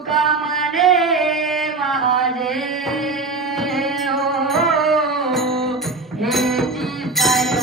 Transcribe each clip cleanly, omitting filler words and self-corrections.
तुका म्हणे माझे हेची सर्व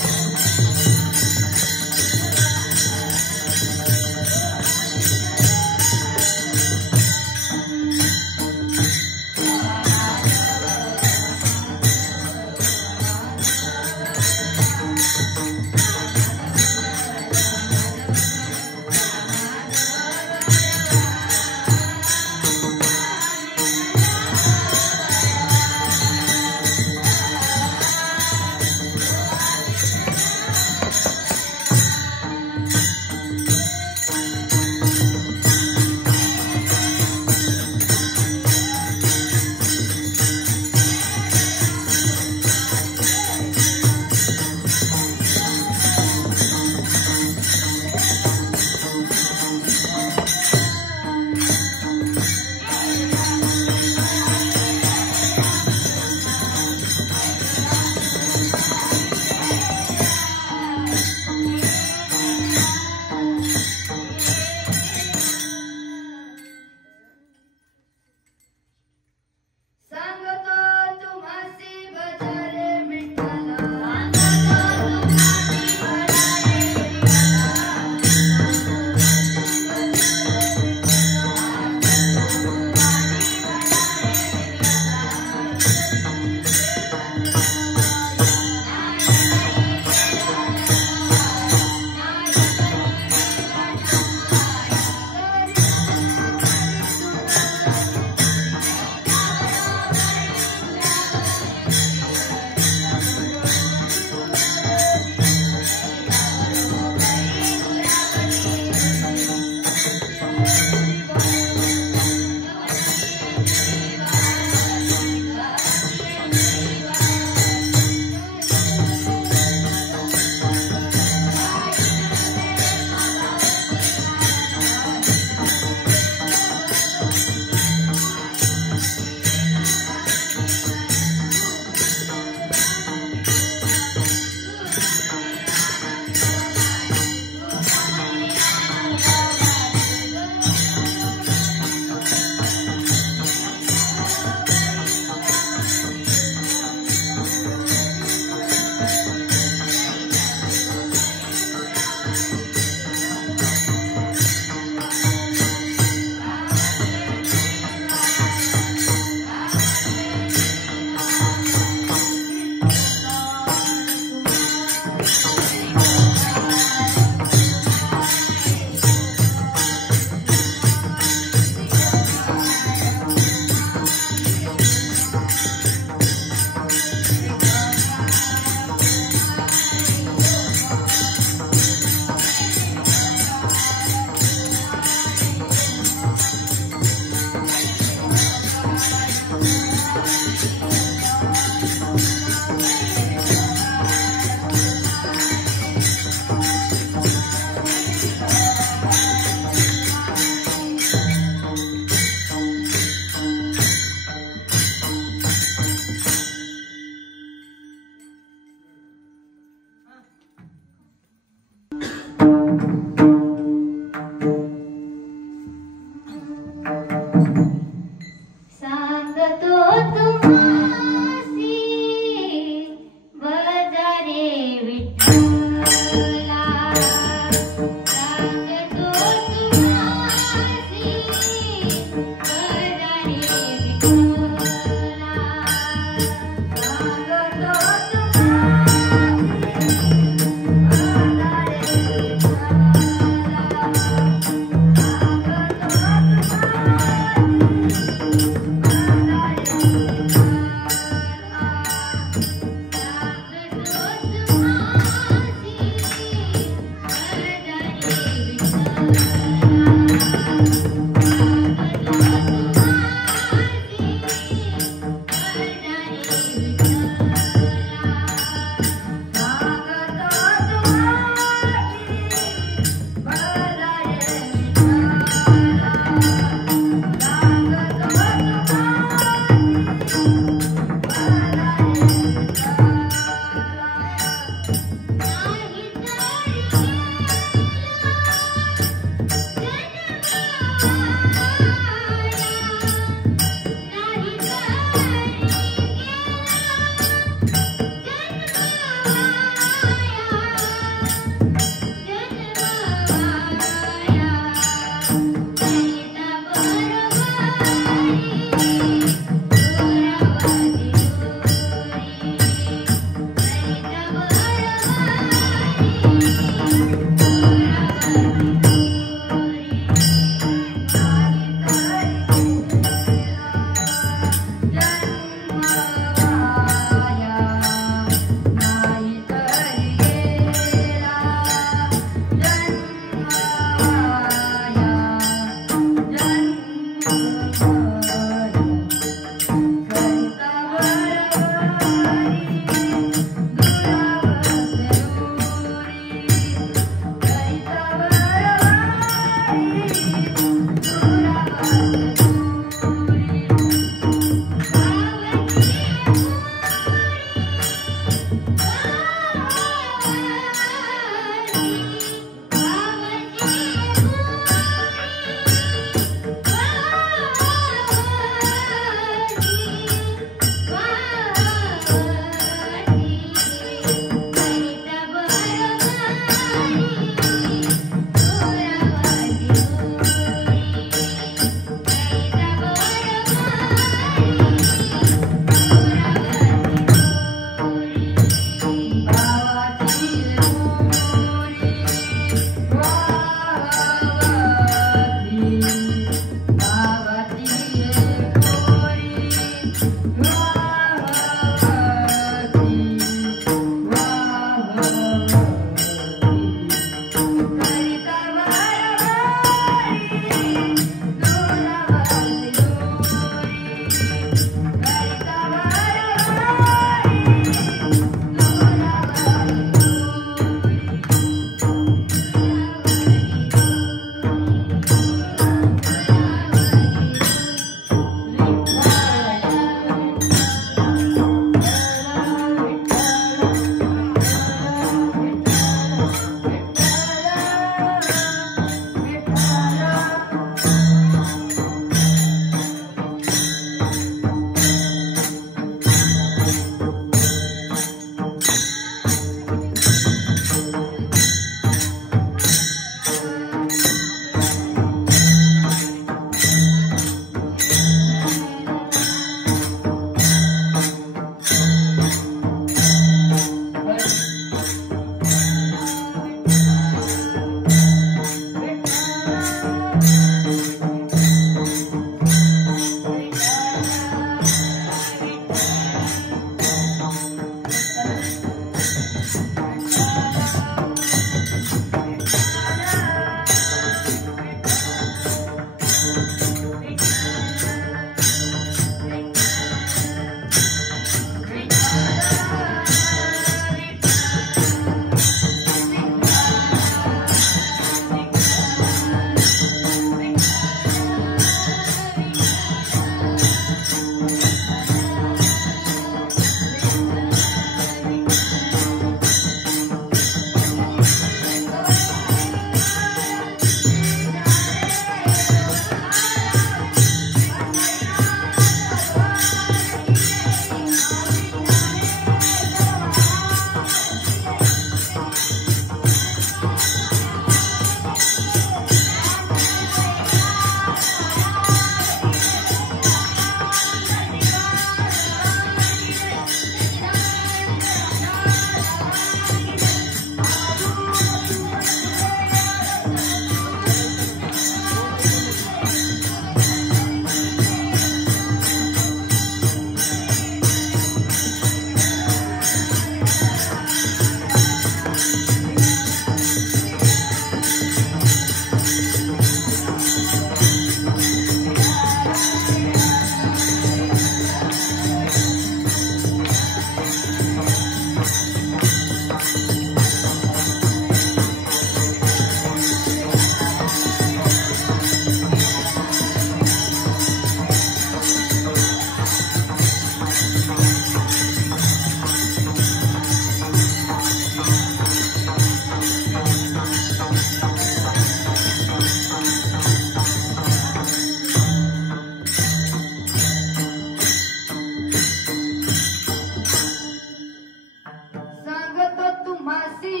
दासी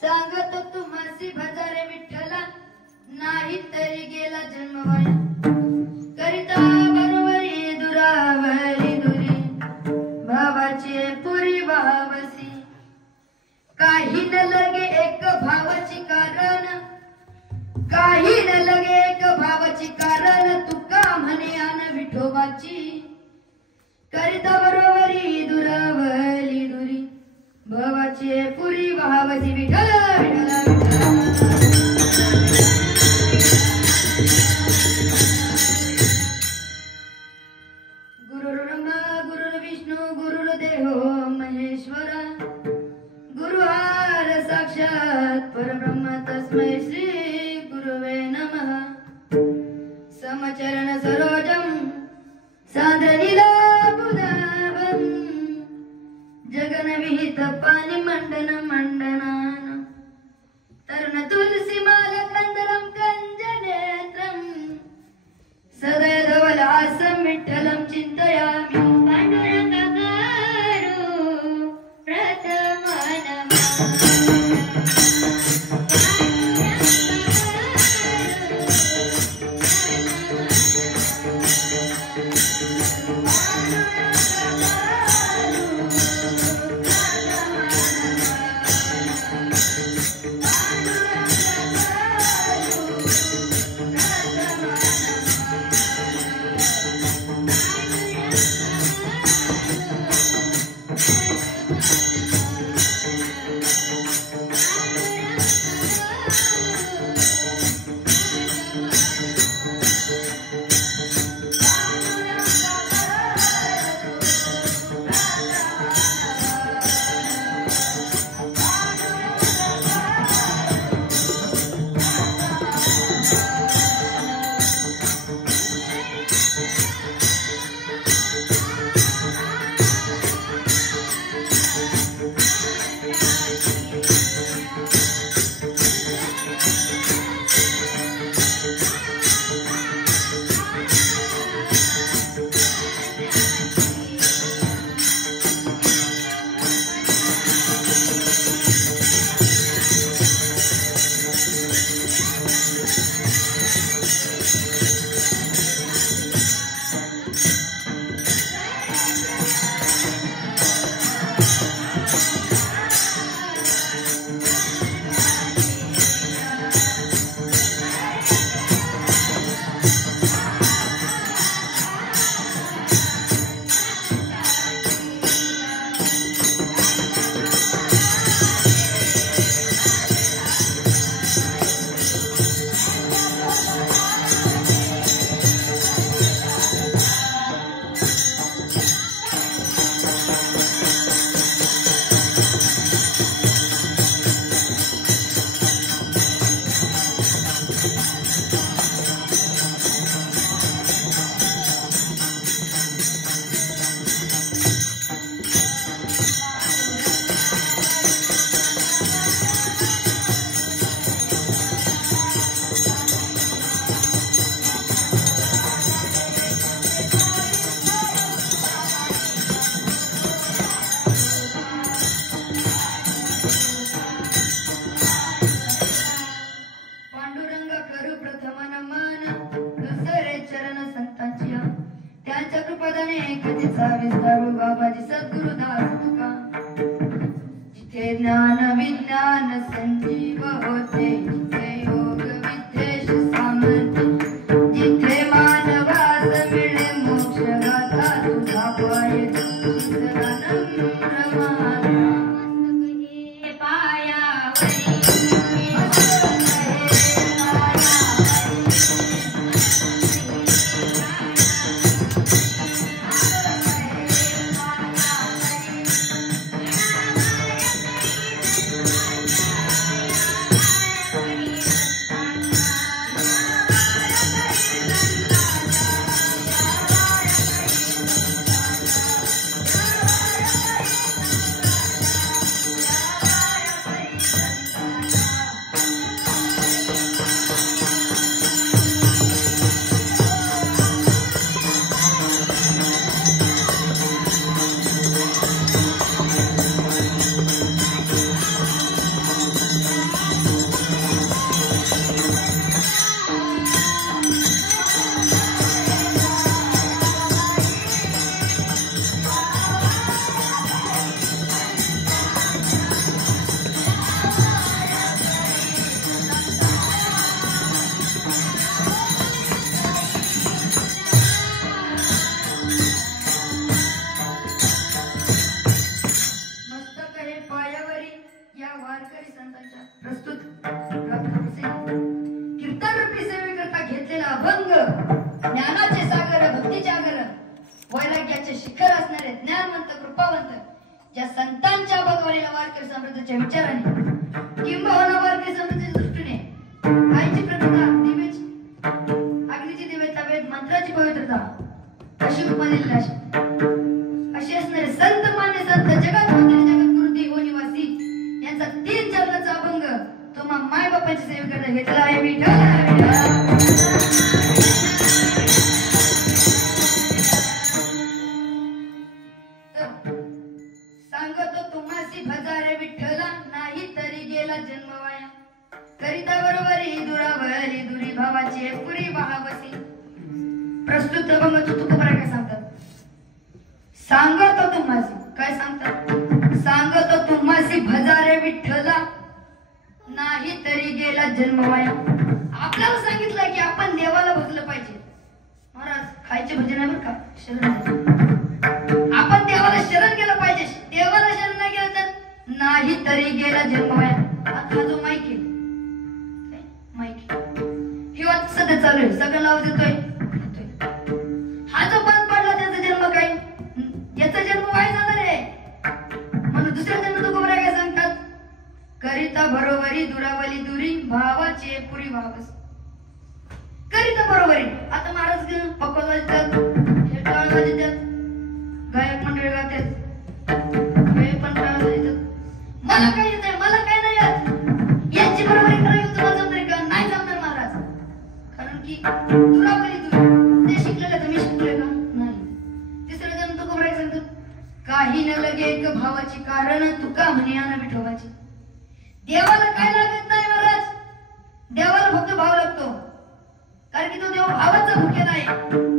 सांगतो तुम्हासी भजारे विठ्ठला नाही तरी गेला जन्म वाया करिता बरोबरी दुरावरी दुरी भावाची पुरी भावसी काही न लगे एक भावाची कारण काही न लगे एक भावाची कारण तुका म्हणे आन विठोबाची करिता बरोबरी दुरावली दुरी भावाची पुरी भावसी विठ्ठल गुरुर्ब्रह्मा गुरुर्विष्णू गुरुर्देवो महेश्वरा गुरुहार साक्षात परब्रह्म तस्मै श्री गुरुवे नमः समचरण सरोजम साधनीलाबुदाभं जगनविहित पानि मंडन मंडनान तरुण तुलसी माल कंदरम कंजनेत्रम सदय धवलासं विठ्ठलं चिन्तयामि पांडुरंगाकारो ज्ञान विज्ञान संजीव होते जिथे योग विद्वेष सामर्थ्य जिथे मानवास मिळे मोक्ष गाथा तुझा पाय या वारकरी संतांच्या प्रस्तुत कीर्तन रूपी सेवेकरता घेतलेला अभंग ज्ञानाचे सागर भक्तीचे आगर वैराग्याचे शिखर असणारे ज्ञानवंत कृपावंत ज्या संतांच्या भगवानीला वारकरी समृद्धीच्या विचाराने किंबहुना वारकरी समृद्धीच्या दृष्टीने आईची प्रतिभा दिव्याची अग्नीची दिव्यता वेद मंत्राची पवित्रता अशी उपमालेली अशी असणारे संत मान्य संत जगात जगद्गुरुती हो निवासी यांचा 3 चरणाचा अभंग तुम्हा माय बापाची सेवा करता घेतला आहे विठ्ठल सांगतो तुम्हासी भजारे विठ्ठला नाही तरी गेला जन्म वाया करिता बरोबरी दुरावरी दुरी भावाची पुरी वाहावसी प्रस्तुत अभंग तुकोबरा काय सांगतात सांगतो तुम्हासी काय सांगतात सांगतो तुम्हासी भजारे विठ्ठला नाही तरी गेला जन्म वाया आपल्याला सांगितलं की आपण देवाला भजलं पाहिजे महाराज खायचे भजन आहे बरं का शरण आपण देवाला शरण केलं पाहिजे देवाला शरण नाही गेलं तर नाही तरी गेला जन्म वाया आता जो माईक आहे माईक ही वाट सध्या चालू आहे सगळं आवाज येतोय हा जो बंद पडला त्याचा जन्म काय याचा जन्म वाया जाणार आहे म्हणून दुसऱ्या जन्म तो गोबरा काय सांगतात करिता बरोबरी दुरावली दुरी भावाचे पुरी भावस करिता बरोबरी आता महाराज पकड वाजतात हे टाळ वाजतात गायक मंडळ गातात गायक पण टाळ वाजतात मला काय येत आहे मला काय नाही येत यांची बरोबरी करायला तुम्हाला जमणार का नाही जमणार महाराज कारण की दुरावली दुरी ते शिकलेलं तर मी शिकलोय का नाही तिसरं जण तो गोबरा सांगतो काही न लगे एक भावाची कारण तुका म्हणे आना विठोबाची देवाला काय लागत नाही महाराज देवाला फक्त भाव लागतो कारण की तो देव भावाचा भुकेला आहे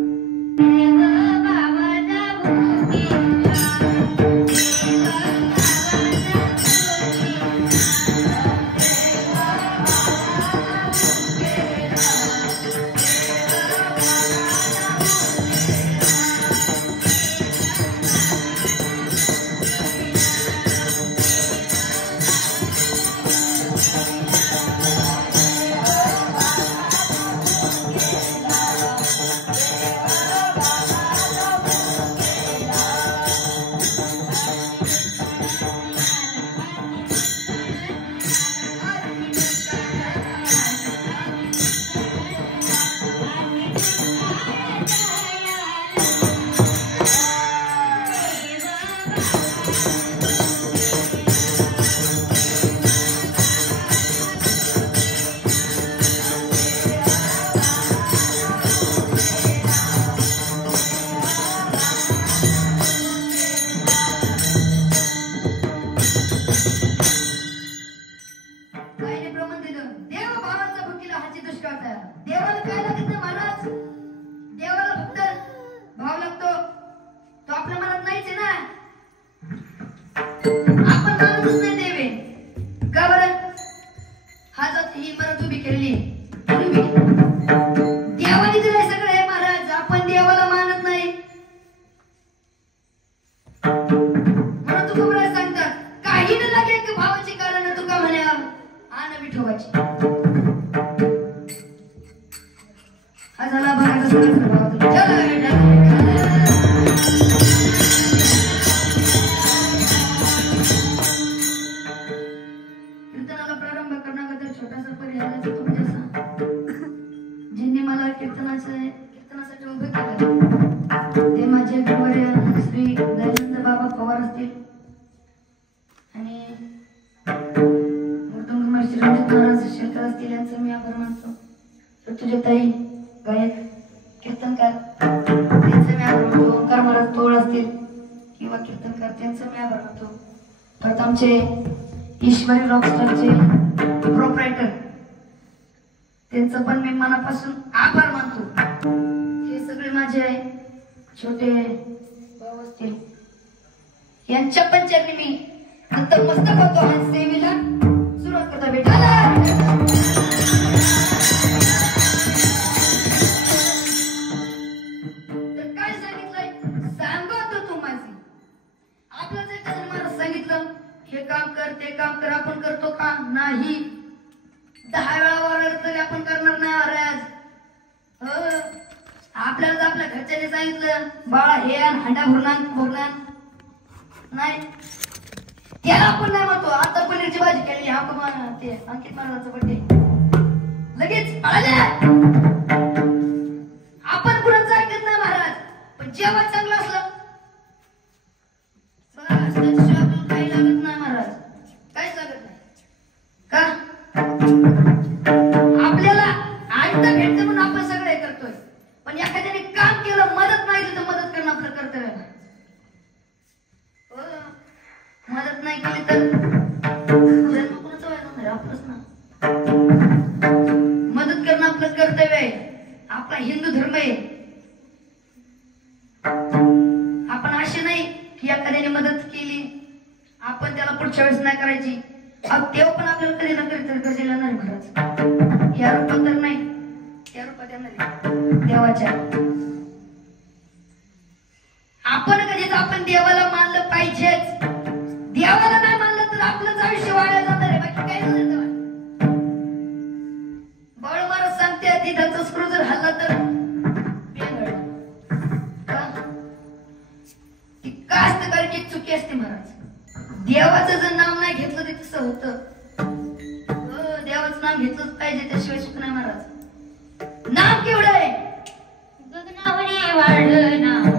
ईश्वरी रॉकस्टारचे प्रोप्रायटर त्यांचं पण मी मनापासून आभार मानतो हे सगळे माझे छोटे भाऊ असतील यांच्या पण चरणी मी नतमस्तक होतो आणि सेवेला सुरुवात करतो बेटा तर काय सांगितलंय सांगतो तू माझी आपलं जे काही मला सांगितलं हे काम कर ते काम कर, आपण करतो का? नाही. 10 वेळा ओरडलं तरी आपण करणार नाही महाराज. आपल्याला आपल्या घरच्याने सांगितलं बाळा हे आण हांडा भरणार नाही, त्याला आपण नाही म्हणतो. आता पनीरची भाजी केली हा ते अंकित महाराजांचा बड्डे लगेच आपण कुणाचं ऐकत नाही महाराज. पण जेव्हा चांगलं असलं आपल्याला काही लागत नाही महाराज, काहीच लागत नाही का? आपल्याला आयतं भेटतं म्हणून आपण सगळं हे करतोय. पण एखाद्याने काम केलं, मदत मागितली तर मदत करणं आपलं कर्तव्य आहे. मदत नाही केली तर कोणाचं व्हायला आपलंच ना. मदत करणं आपलं कर्तव्य आहे, आपला हिंदू धर्म आहे. आपण असे नाही की एखाद्याने मदत केली आपण त्याला पुढच्या वेळेस नाही करायची. तेव्हा पण आपल्याला कधी ना कधी तर गरजेला नाही महाराज. या रूपात तर नाही, त्या रूपात येणार देवाच्या. आपण कधीच आपण देवाला मानलं पाहिजेच. देवाला नाही मानलं तर आपलंच आयुष्य वाया जाणार आहे, बाकी काय नाही. बाळ महाराज सांगते तिथाचा स्क्रू जर हल्ला तर ती कास्तकाराची चुकी असते महाराज. देवाचं जर नाव नाही घेतलं ते कसं होतं? देवाचं नाव घेतलंच पाहिजे, त्याशिवाय सुख नाही महाराज. नाम केवढं आहे? गगनावरी वाढलं नाव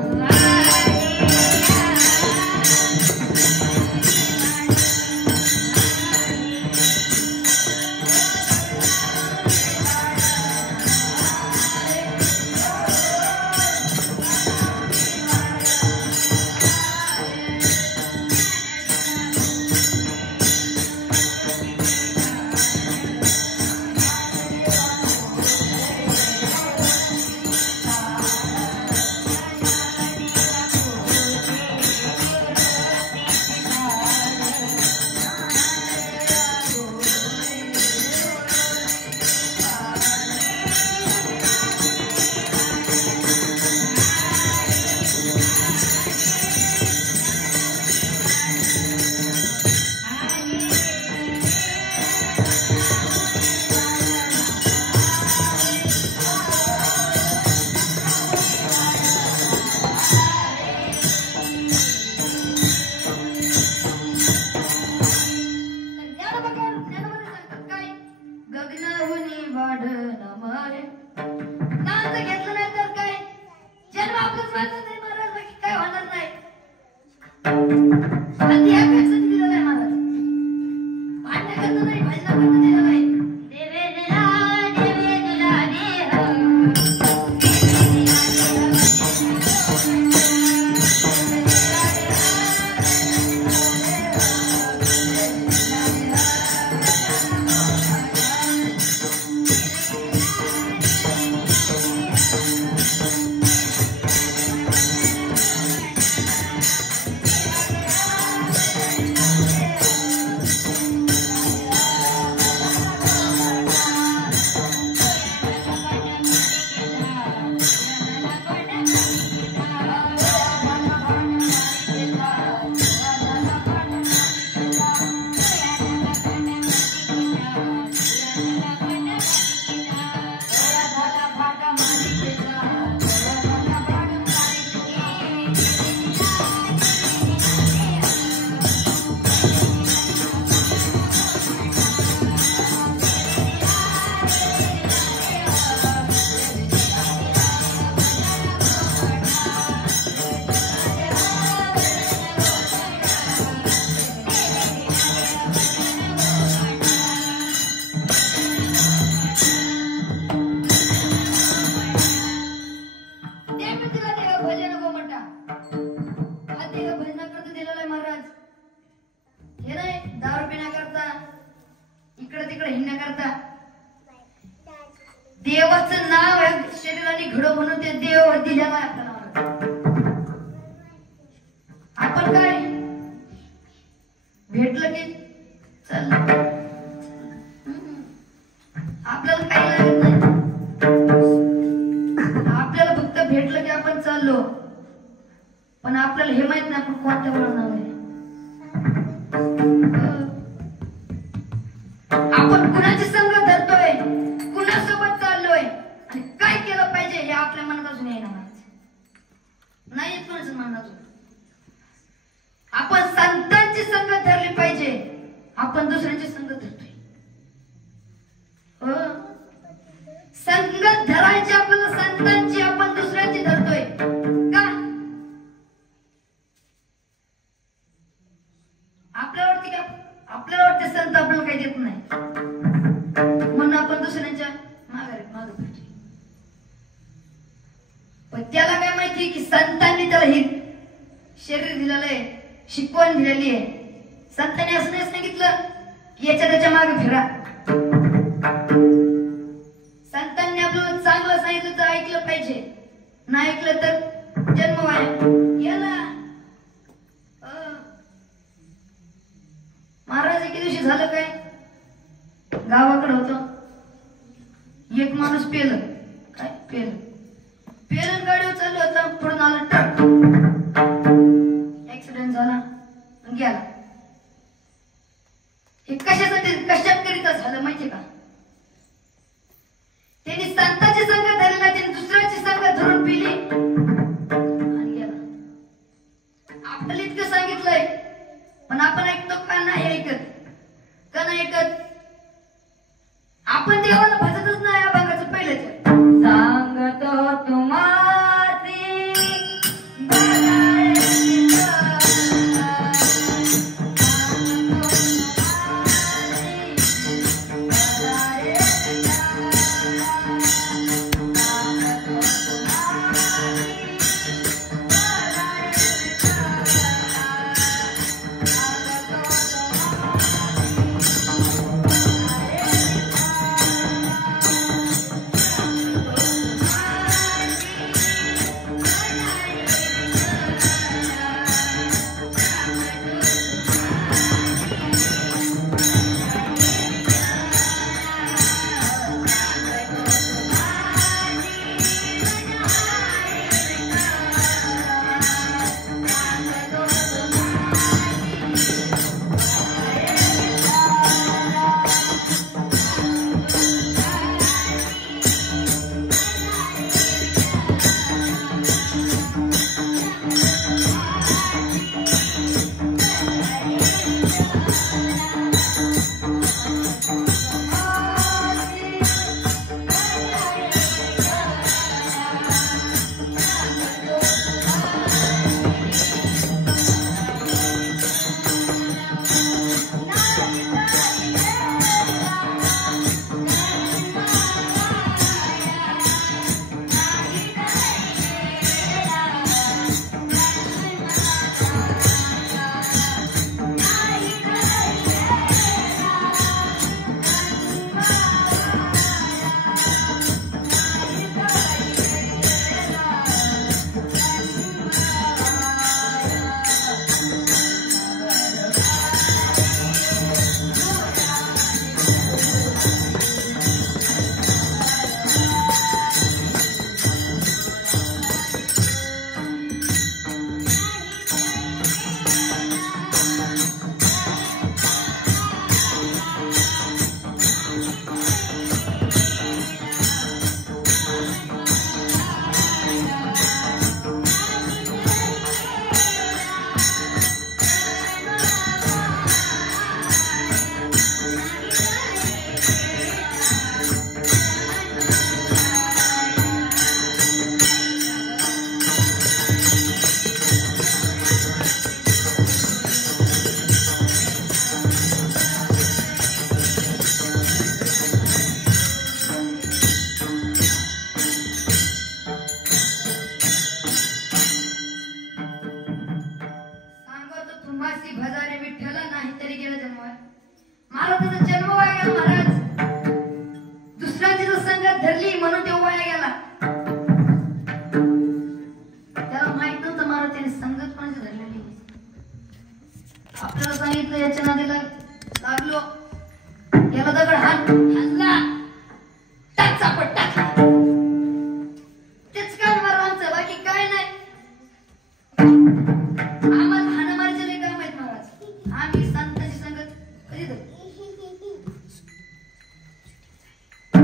देवाचं नाव शरीराने घडव म्हणून ते देव दिलेला आहे आपल्याला. आपण काय भेटलं की चल, आपल्याला काही लागत नाही. आपल्याला फक्त भेटलं की आपण चाललो, पण आपल्याला हे माहित नाही आपण कोणत्या वळणावर आहे. कुणाची संगत धरतोय, कुणासोबत चाललोय आणि काय केलं पाहिजे हे आपल्या मनात अजून येणार नाही. कोणाचं मनात आपण संतांची संगत धरली पाहिजे. आपण दुसऱ्यांची संगत धरतोय. संगत धरायची आपल्याला संतांची, आपण दुसऱ्यांची धरतोय का? आपल्याला वाटते संत आपल्याला काही देत नाही म्हणून आपण दुसऱ्यांच्या मागे फिरतोय. पण त्याला काय माहिती की संतांनी त्याला हे शरीर दिलेलं आहे, शिकवण दिलेली आहे. संतांनी असं नाही सांगितलं की याच्या त्याच्या मागे फिरा. संतांनी आपल्याला चांगलं सांगितलं तर ऐकलं पाहिजे, नाही ऐकलं तर जन्म वाया. याला महाराज एके दिवशी झालं काय, गावाकडे होतं, एक माणूस पेलं गाडीवर चालू होता, पुढून आला ट्रक, ऍक्सिडेंट झाला गेला. हे कशाकरिता झालं माहितीये का? त्यांनी संताची संगत धरली नाही, त्यांनी दुसऱ्याची संगत धरून पिली आणि गेला. आपल्याला इतकं सांगितलंय पण आपण ऐकतो का? नाही ऐकत. का नाही ऐकत? आपण देवाला भजतच नाही. अभंगाचं पहिलंच सांगतो तुम्हाला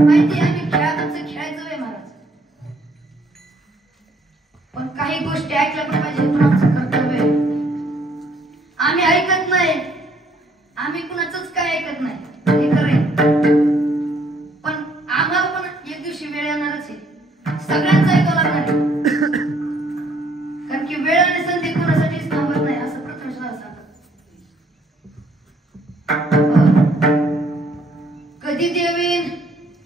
माहिती आम्ही खेळायचं वे महाराज, पण काही गोष्टी ऐकल्या पण पाहिजे, पण आमचं कर्तव्य आहे. आम्ही ऐकत नाही, आम्ही कुणाचंच काय ऐकत नाही, हे खरं आहे. पण आम्हाला पण एक दिवशी वेळ येणारच आहे, सगळ्यांचं ऐकावं लागणार आहे. कारण की वेळ आणि संधी कुणासाठीच थांबत नाही, असं प्रथम सांगतात. कधी देवीन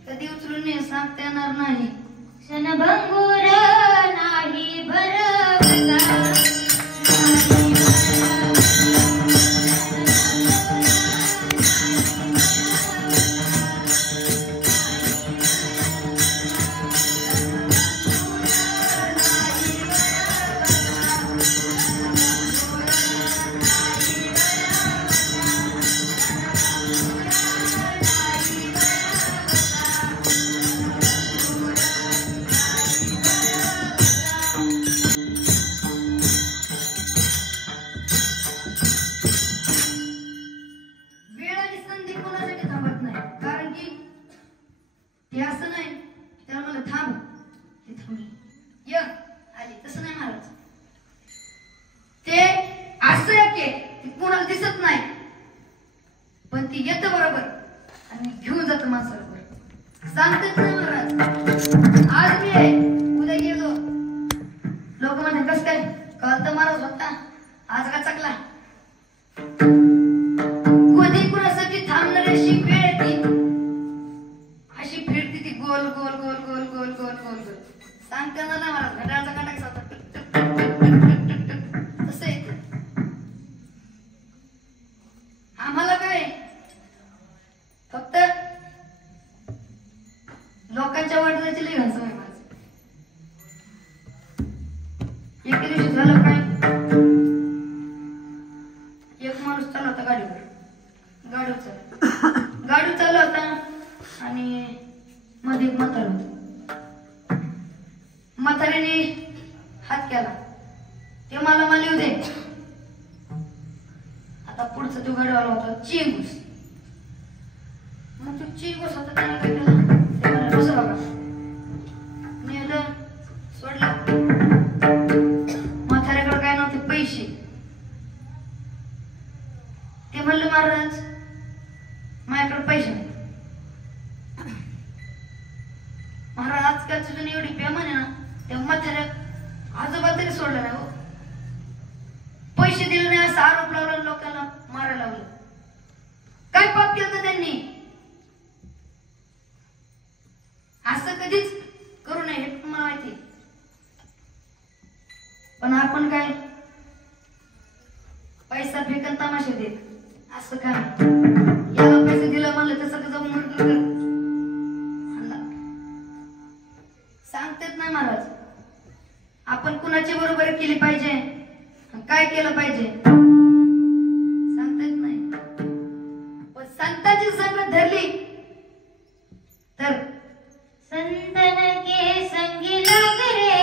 कधी उचलून सांगता येणार नाही, क्षणभंगुर नाही भरवसा. पण ती येतं बरोबर आणि घेऊन जातं माणसाबरोबर. सांगतेच नाही महाराज, आज मी आहे उद्या गेलो, लोक म्हणते कस काय, काल तर महाराज होता आज का चकला. कधी कुणासाठी थांबणारी अशी वेळ ती अशी फिरती, ती गोल गोल गोल गोल गोल गोल गोल गोल. सांगते ना महाराज, घड्याळाचा काटा कसा होता, तसं आहे. आम्हाला काय फक्त लोकांच्या वाटण्याची लई घास आहे माझं. एके दिवशी झालं काय, एक माणूस चालला होता गाडीवर, गाडी चालला होता आणि मध्ये एक म्हातारा होता. म्हाताऱ्याने हात केला, ते मला येऊ दे. आता पुढचा तो गाडीवाला होता चिंगूस. मग तो चिंगूस होता, त्याने काय केलं, ते मला दुसरा बघा नेलं, सोडलं. म्हाताऱ्याकडे काय नव्हते पैसे. ते म्हणलं महाराज माझ्याकडे पैसे नाही. महाराज आजकालची जुनी एवढी बेमान आहे ना, त्या म्हाताऱ्या आजोबा तरी सोडलं नाही हो. पैसे दिले नाही असा आरोप लावला, लोकांना मारायला लावलं. काय पाप केलं त्यांनी, असं कधीच करू नये हे तुम्हाला माहिती. पण आपण काय पैसा फेकन तमाशा देत, असं काय याला पैसे दिलं म्हणलं तर सगळं जाऊन म्हणतो. सांगतेच नाही महाराज, आपण कुणाची बरोबरी केली पाहिजे, काय केलं पाहिजे सांगता येत नाही. पण संतांची संगत धरली तर संतन के संगी लाग रे.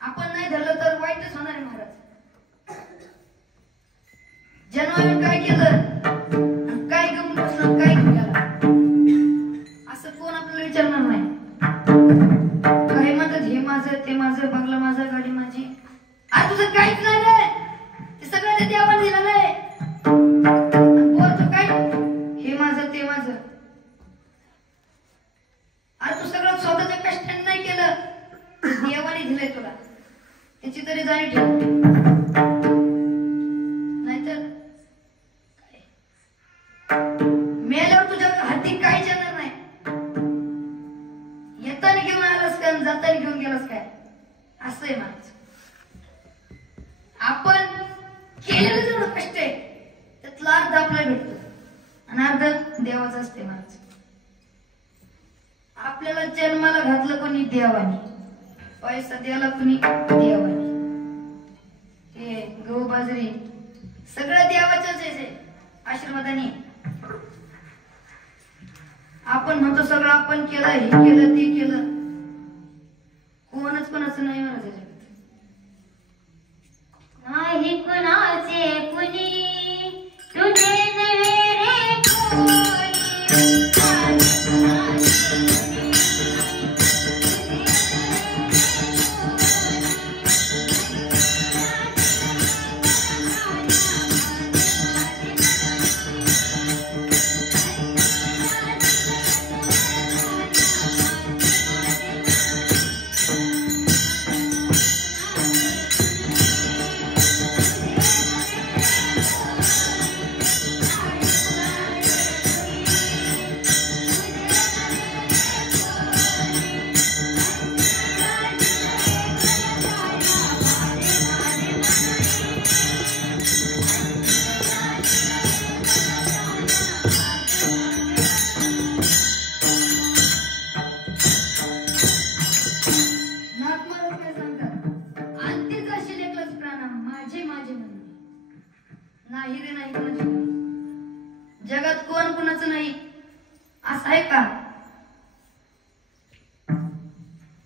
आपण नाही धरलं तर वाईटच होणार आहे महाराज. त्याची तरी जाणीव ठेव. नाहीतर मेल्यावर तुझ्या हाती काहीच येणार नाही. येताना घेऊन आलास काय, जाताना घेऊन गेलास काय, असं आहे माझं. आपण केलेलं जेवढं कष्ट आहे त्यातला अर्ध आपल्याला भेटतो आणि अर्ध देवाचं असते माझं. आपल्याला जन्माला घातलं कोणी देवानी, पैसा द्यायला कोणी देवानी, हे गहू बाजरी सगळं देवाच्याच आहे आशीर्वादाने. आपण म्हणतो सगळं आपण केलं, हे केलं ते केलं, कोणच कोणाचं नाही मला जगात. नाही कुणाचे कुणी तुझे नव्हे रे कोणी. नाही रे नाही कोणाची नाही. जगात कोण कोणाचं नाही असं आहे का?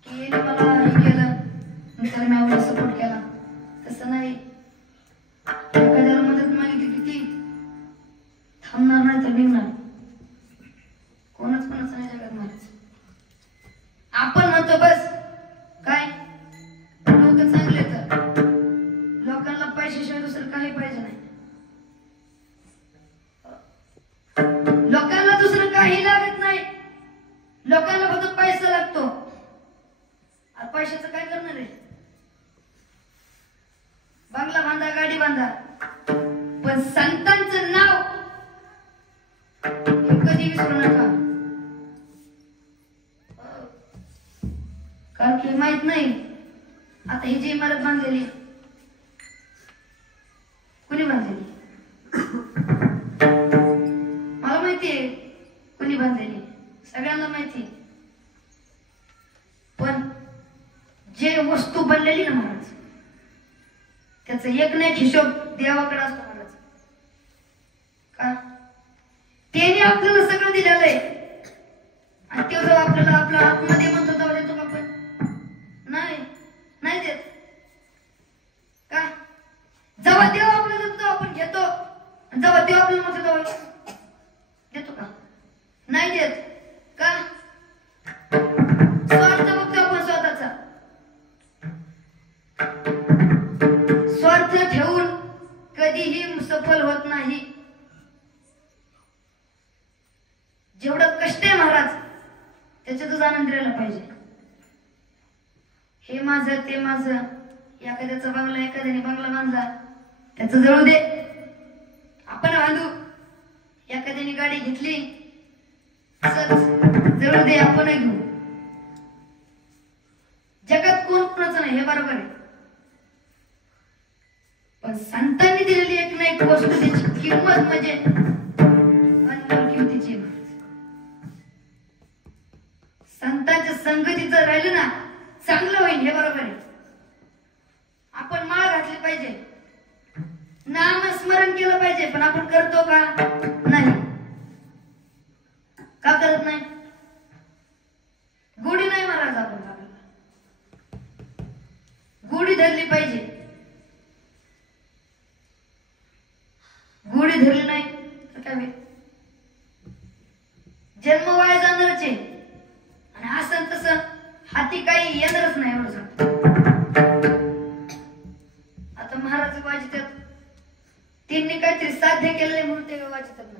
की मला हे केलं तर मी एवढा सपोर्ट केला, तसं नाही. एखाद्याला मदत मागितली किती थांबणार नाही तर निघणार. कोणच कोणाचं नाही जगात मारायचं. आपण म्हणतो बस काय लोक चांगले तर लोकांना पैशाशिवाय दुसरं काही पाहिजे नाही. लोकांना दुसरं काही लागत नाही, लोकांना फक्त पैसा लागतो. पैशाचं काय करणार आहे? बंगला बांधा, गाडी बांधा, पण संतांचं नाव हे कधी विसरू नका. कारण की माहित नाही आता ही जी इमारत बांधलेली कुणी बांधलेली मला माहितीये, कुणी बांधलेली सगळ्यांना माहिती. पण जे वस्तू बनलेली ना महाराज त्याचा एक ना एक हिशोब देवाकडे असतो महाराज. का त्याने आपल्याला सगळं दिलेलं आहे आणि ते जेव्हा आपल्याला आपल्या आतमध्ये म्हणतो तेव्हा देतो का आपण? नाही नाही देत. का जेव्हा देव आपल्याला देतो आपण घेतो, जेव्हा देव आपल्याला म्हणतो तेव्हा देतो का? नाही देत. का? स्वार्थ बघतो आपण स्वतःचा. स्वार्थ ठेवून कधीही सफल होत नाही. जेवढं कष्ट आहे महाराज त्याच्यातच आनंद राहायला पाहिजे. हे माझं ते माझं, एखाद्याचा बंगला एखाद्याने बंगला बांधला त्याचं जळू दे, आपण बांधू. एखाद्याने गाडी घेतली जळू दे, आपण घेऊ. जगात कोण कोणाचं नाही हे बरोबर आहे, पण संतांनी दिलेली एक ना एक वस्तू त्याची किंमत म्हणजे अनमोल किमतीची. संतांच्या संगतीचं राहिलं ना चांगलं होईल हे बरोबर आहे. आपण माळ घातली पाहिजे, नामस्मरण केलं पाहिजे, पण आपण करतो का? नाही. का करत नाही? गोडी नाही महाराज. आपण गोडी धरली पाहिजे. गोडी धरली नाही तर काय होईल? जन्म वाया जाणारच आहे आणि असं तसं हाती काही येणारच नाही. एवढं सांगतो. आता महाराज वाचितात, त्यांनी काहीतरी साध्य केलंय म्हणून ते वाचितात ना.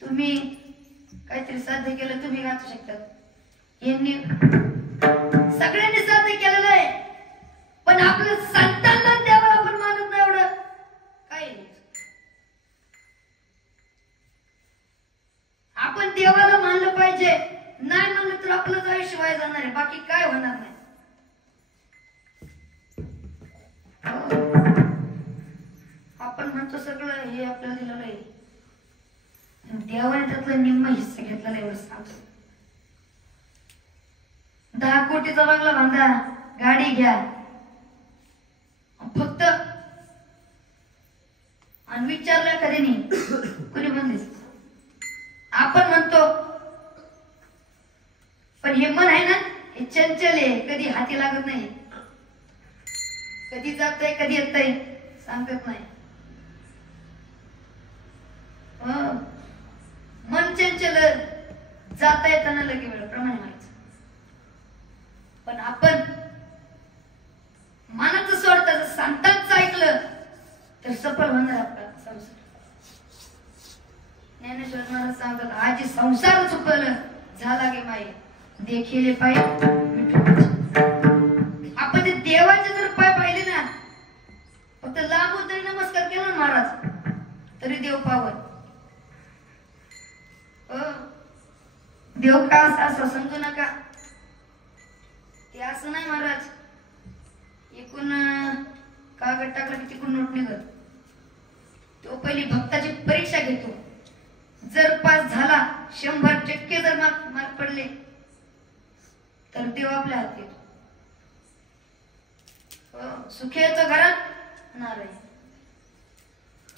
तुम्ही काहीतरी साध्य केलं तुम्ही वाचू शकतात. यांनी सगळ्यांनी साध्य केलेलं आहे, पण आपलं म्हणतो सगळं हे आपल्याला दिलेलं आहे, देवाने त्यातला निम्मा हिस्सा घेतलेला आहे. सांगतो 10 कोटीचा बंगला बांधा, गाडी घ्या, फक्त आणि विचारलं कधी कोणी म्हणले आपण म्हणतो, पण हे मन आहे ना हे चंचल आहे, कधी हाती लागत नाही, कधी जातंय कधी येतंय सांगत नाही. मन चंचल जाता येताना लगे वेळ प्रमाणे व्हायचं, पण आपण मनाचं सोडता संतांचं ऐकलं तर सफल होणार आपला संसार. ज्ञानेश्वर महाराज सांगतात, आजी संसार चुकलं झाला गे माई देखील पाय. आपण ते देवाचे जर पाय पाहिले ना, फक्त लांबून तरी नमस्कार केला ना महाराज तरी देव पावत. देव का असं समजू नका, ते असं नाही महाराज. एकूण कागद टाकला की तिकडून नोट निघत. तो पहिली भक्ताची परीक्षा घेतो, जर पास झाला 100% जर मार्क पडले तर देव आपल्या हात येतो. सुखीचं घरात नाराय,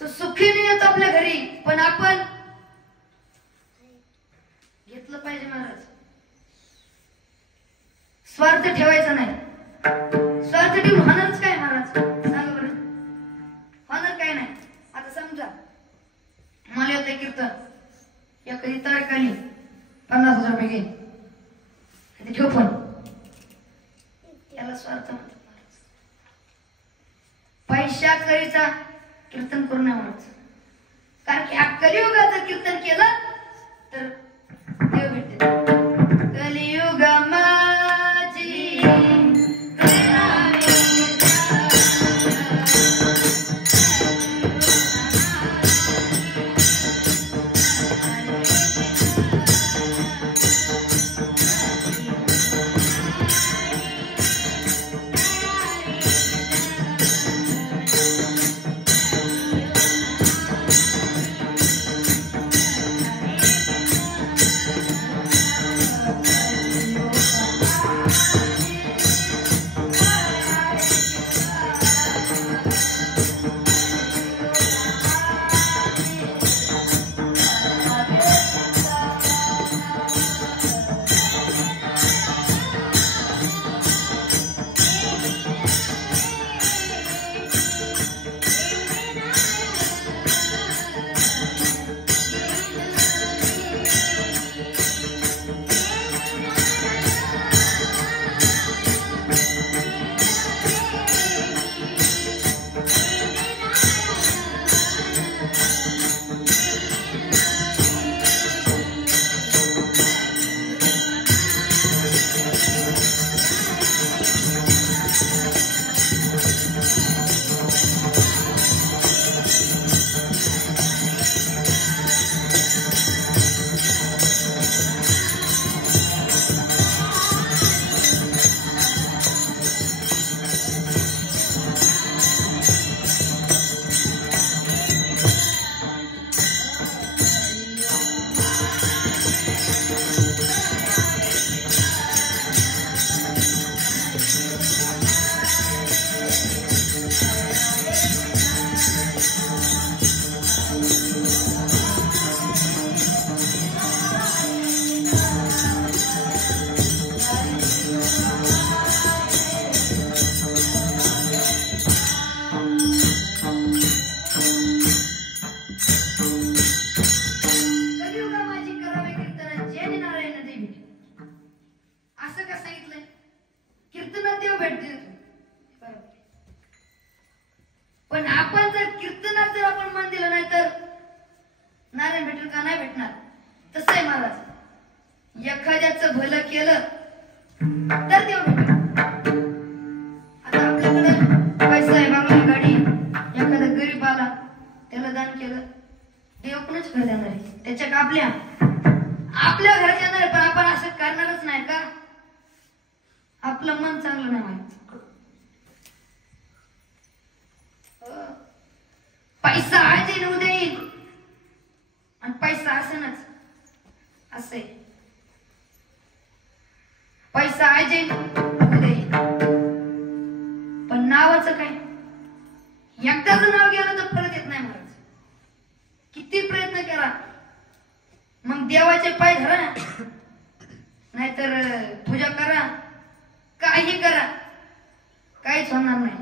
तो सुखीने येतो आपल्या घरी, पण आपण घेतलं पाहिजे महाराज. स्वार्थ ठेवायचा नाही. स्वार्थ ठेवून होणारच काय महाराज सांगा बरं, होणार काय नाही. आता समजा मला येतं कीर्तन, एखादी तारीख आली 50,000 रुपये घे, ते ठेव पण याला स्वार्थ म्हणतात. पैशा करीचा कीर्तन करू नये म्हणायचं, कारण की हा कलियुगाचं कीर्तन केलं तर देव भेटते. कलियुग माझी पण आपण जर कीर्तनात जर आपण मन दिलं नाही तर नारायण भेटेल का नाही भेटणार. तसं आहे महाराज, एखाद्याचं भलं केलं तर देव भेटेल. आता आपल्याकडे पैसा आहे, बाबा गाडी, एखादा गरीब आला त्याला दान केलं, देव कोणाच घर जाणार आहे त्याच्या का आपल्या घरात येणार आहे. पण आपण असं करणारच नाही का, आपलं मन चांगलं नाही व्हायचं. पैसा नावाचं काय? एकदाच नाव गेलं तर परत येत नाही महाराज. किती प्रयत्न केला मग देवाचे पाय धरा नाहीतर पूजा करा, काही करा, काहीच होणार नाही.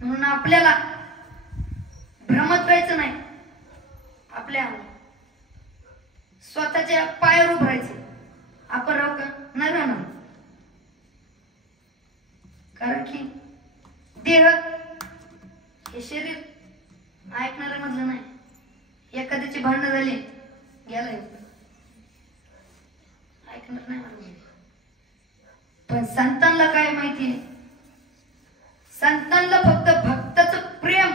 म्हणून आपल्याला भ्रमत राहायचं नाही. आपल्या स्वतःच्या पायावर उभं राहायचं. आपण राहू का? नाही राहणार. कारण की देह हे शरीर ऐकणाऱ्यामधलं नाही. एखाद्याची भांडणं झाली गेला ऐकणार नाही मला. पण संतांना काय माहिती? संतांना फक्त भक्ताचं प्रेम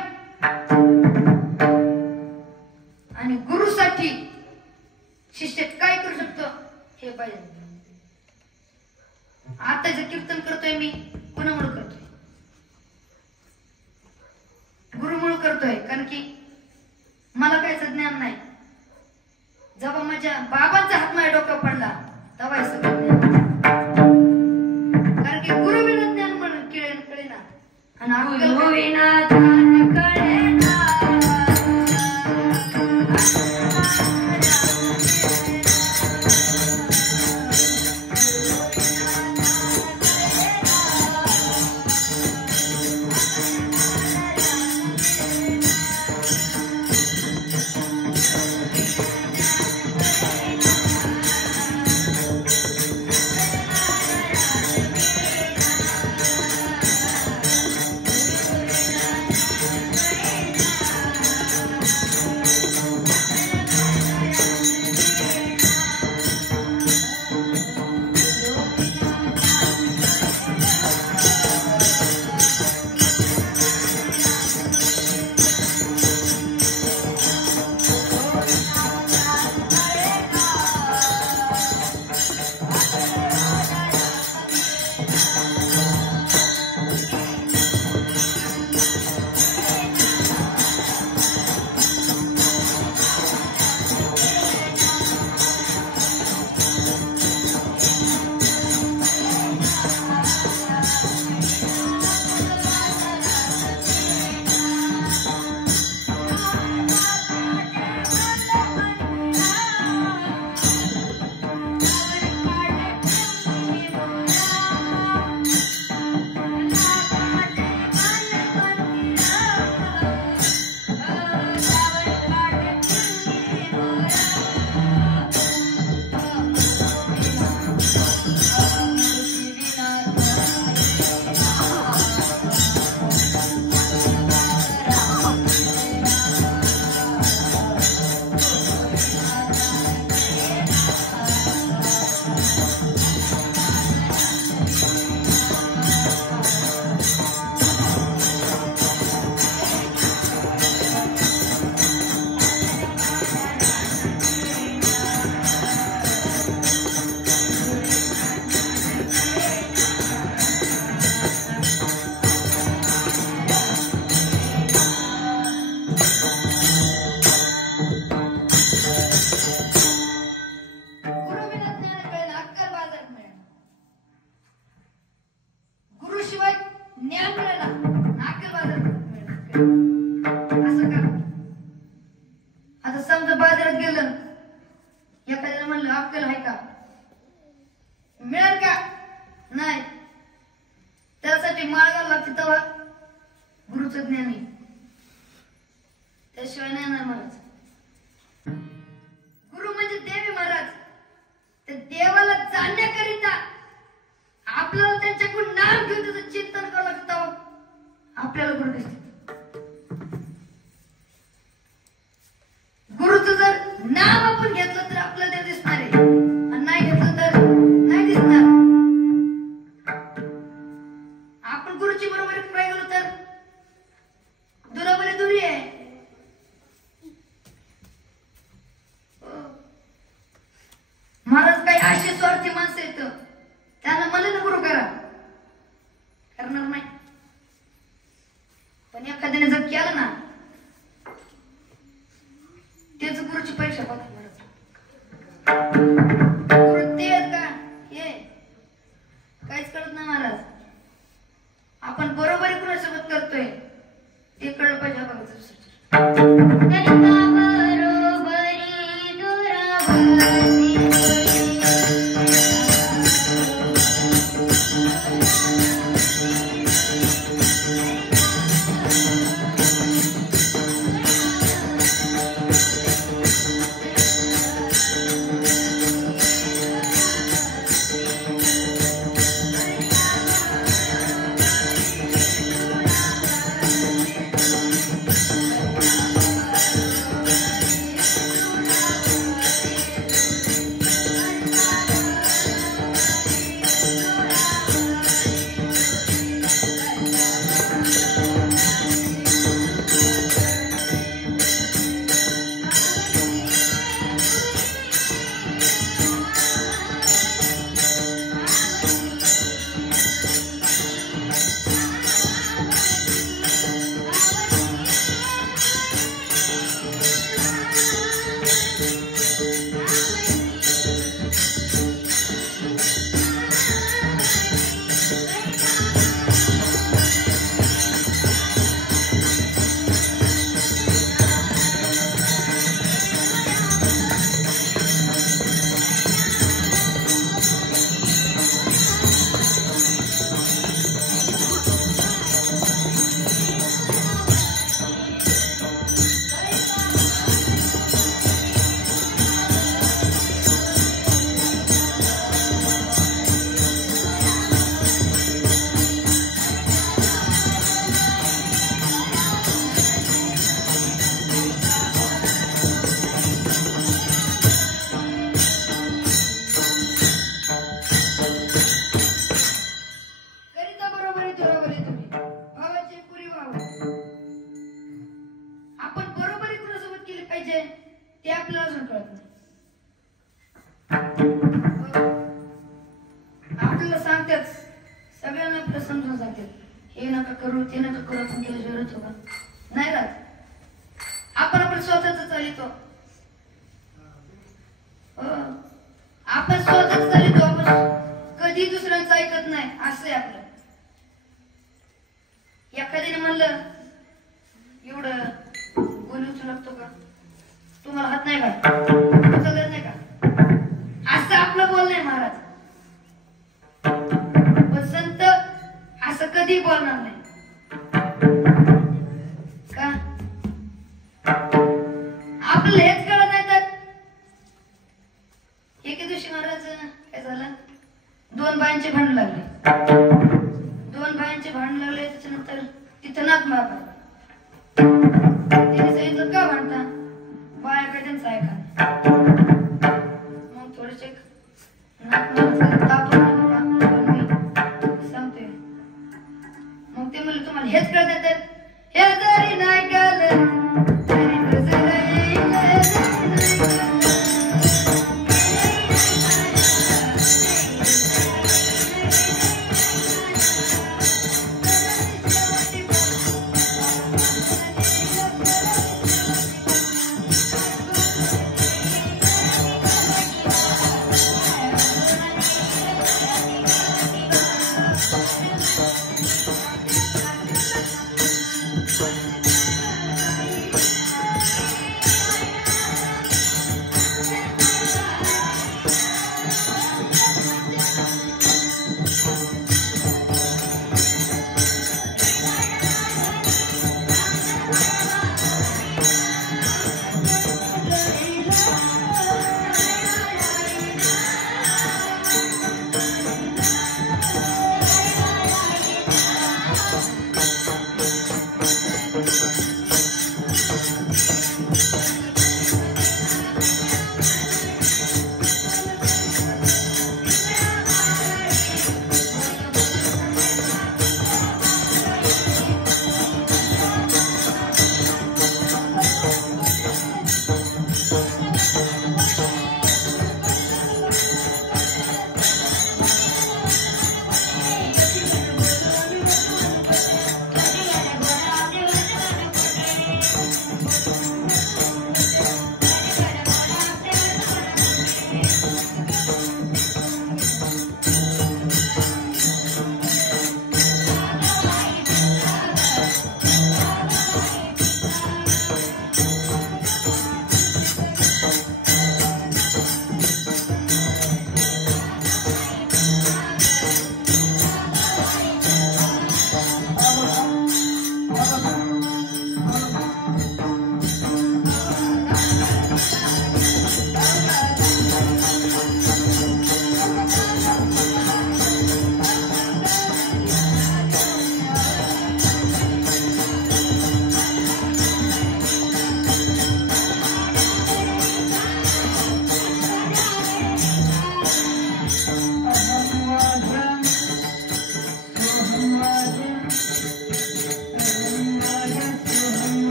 आणि गुरुसाठी शिष्य काय करू शकतो हे पाहिजे. आता जे कीर्तन करतोय मी कुणामुळे करतोय? गुरुमुळे करतोय. कारण की मला कायच ज्ञान नाही. जेव्हा माझ्या बाबांचा हात माझ्या डोक्यावर पडला तेव्हा हे सगळं ज्ञान. कारण की गुरु विना ज्ञान म्हणून कळेना आणि अक्कल विना ज्ञान कळेना. असं का? आता समजा बाजारात गेलं, एखाद्याला म्हणलं अक्कल आहे का, मिळेल का? नाही. त्यासाठी माळायला लागते तेव्हा गुरुचं ज्ञान आहे, त्याशिवाय नाही येणार महाराज. गुरु म्हणजे देवी महाराज. त्या देवाला जाणण्याकरिता आपल्याला त्यांच्याकडून नाम घेऊन त्याचं चिंतन करावं लागतं. आपल्याला गुरु दिसते. गुरुचं जर नाम आपण घेतलं तर आपल्याला ते दिसणार आहे, आणि नाही घेतलं तर नाही दिसणार. आपण गुरुची बरोबरी करायला गेलो तर दुराबरी दुरी आहे. महाराज काही अशी स्वार्थी माणसं येत, त्यांना मला ना गुरु करा, करणार नाही. पण एखाद्याने जर केलं ना, तेच गुरुची परीक्षा बघा. गुरु ते का हे काहीच कळत नाही महाराज. आपण बरोबरी कुणासोबत करतोय ते कळलं पाहिजे बघा. करिता बरोबरी दुरावती ते आपल्याला अजून कळत नाही. आपल्याला सांगतात सगळ्यांना आपलं समजून सांगतात हे नका करू ते नका करू आपण केलं जरूरत होता नाही राहत. आपण आपण स्वतःच चालितो आपण स्वतःच चालितो आपण कधी दुसऱ्यांचं ऐकत नाही असं आहे आपलं. एखाद्याने म्हणलं एवढं बोलू लागतो का तुम्हाला हात नाही का उचलत नाही का असं आपलं बोलणं आहे महाराज. पण संत असं कधी बोलणार नाही का आपलं हेच कळत नाही. तर एके दिवशी महाराज काय झालं दोन बायांचे भांडण लागले. दोन बायांचे भांडण लागले त्याच्यानंतर तिथं नाक मारला. तिने सांगितलं का भांडता बायाकडे त्यांचं ऐका. मग थोडेसे सांगते मग ते म्हणलं तुम्हाला हेच कळत तर हे जरी नाही कळलं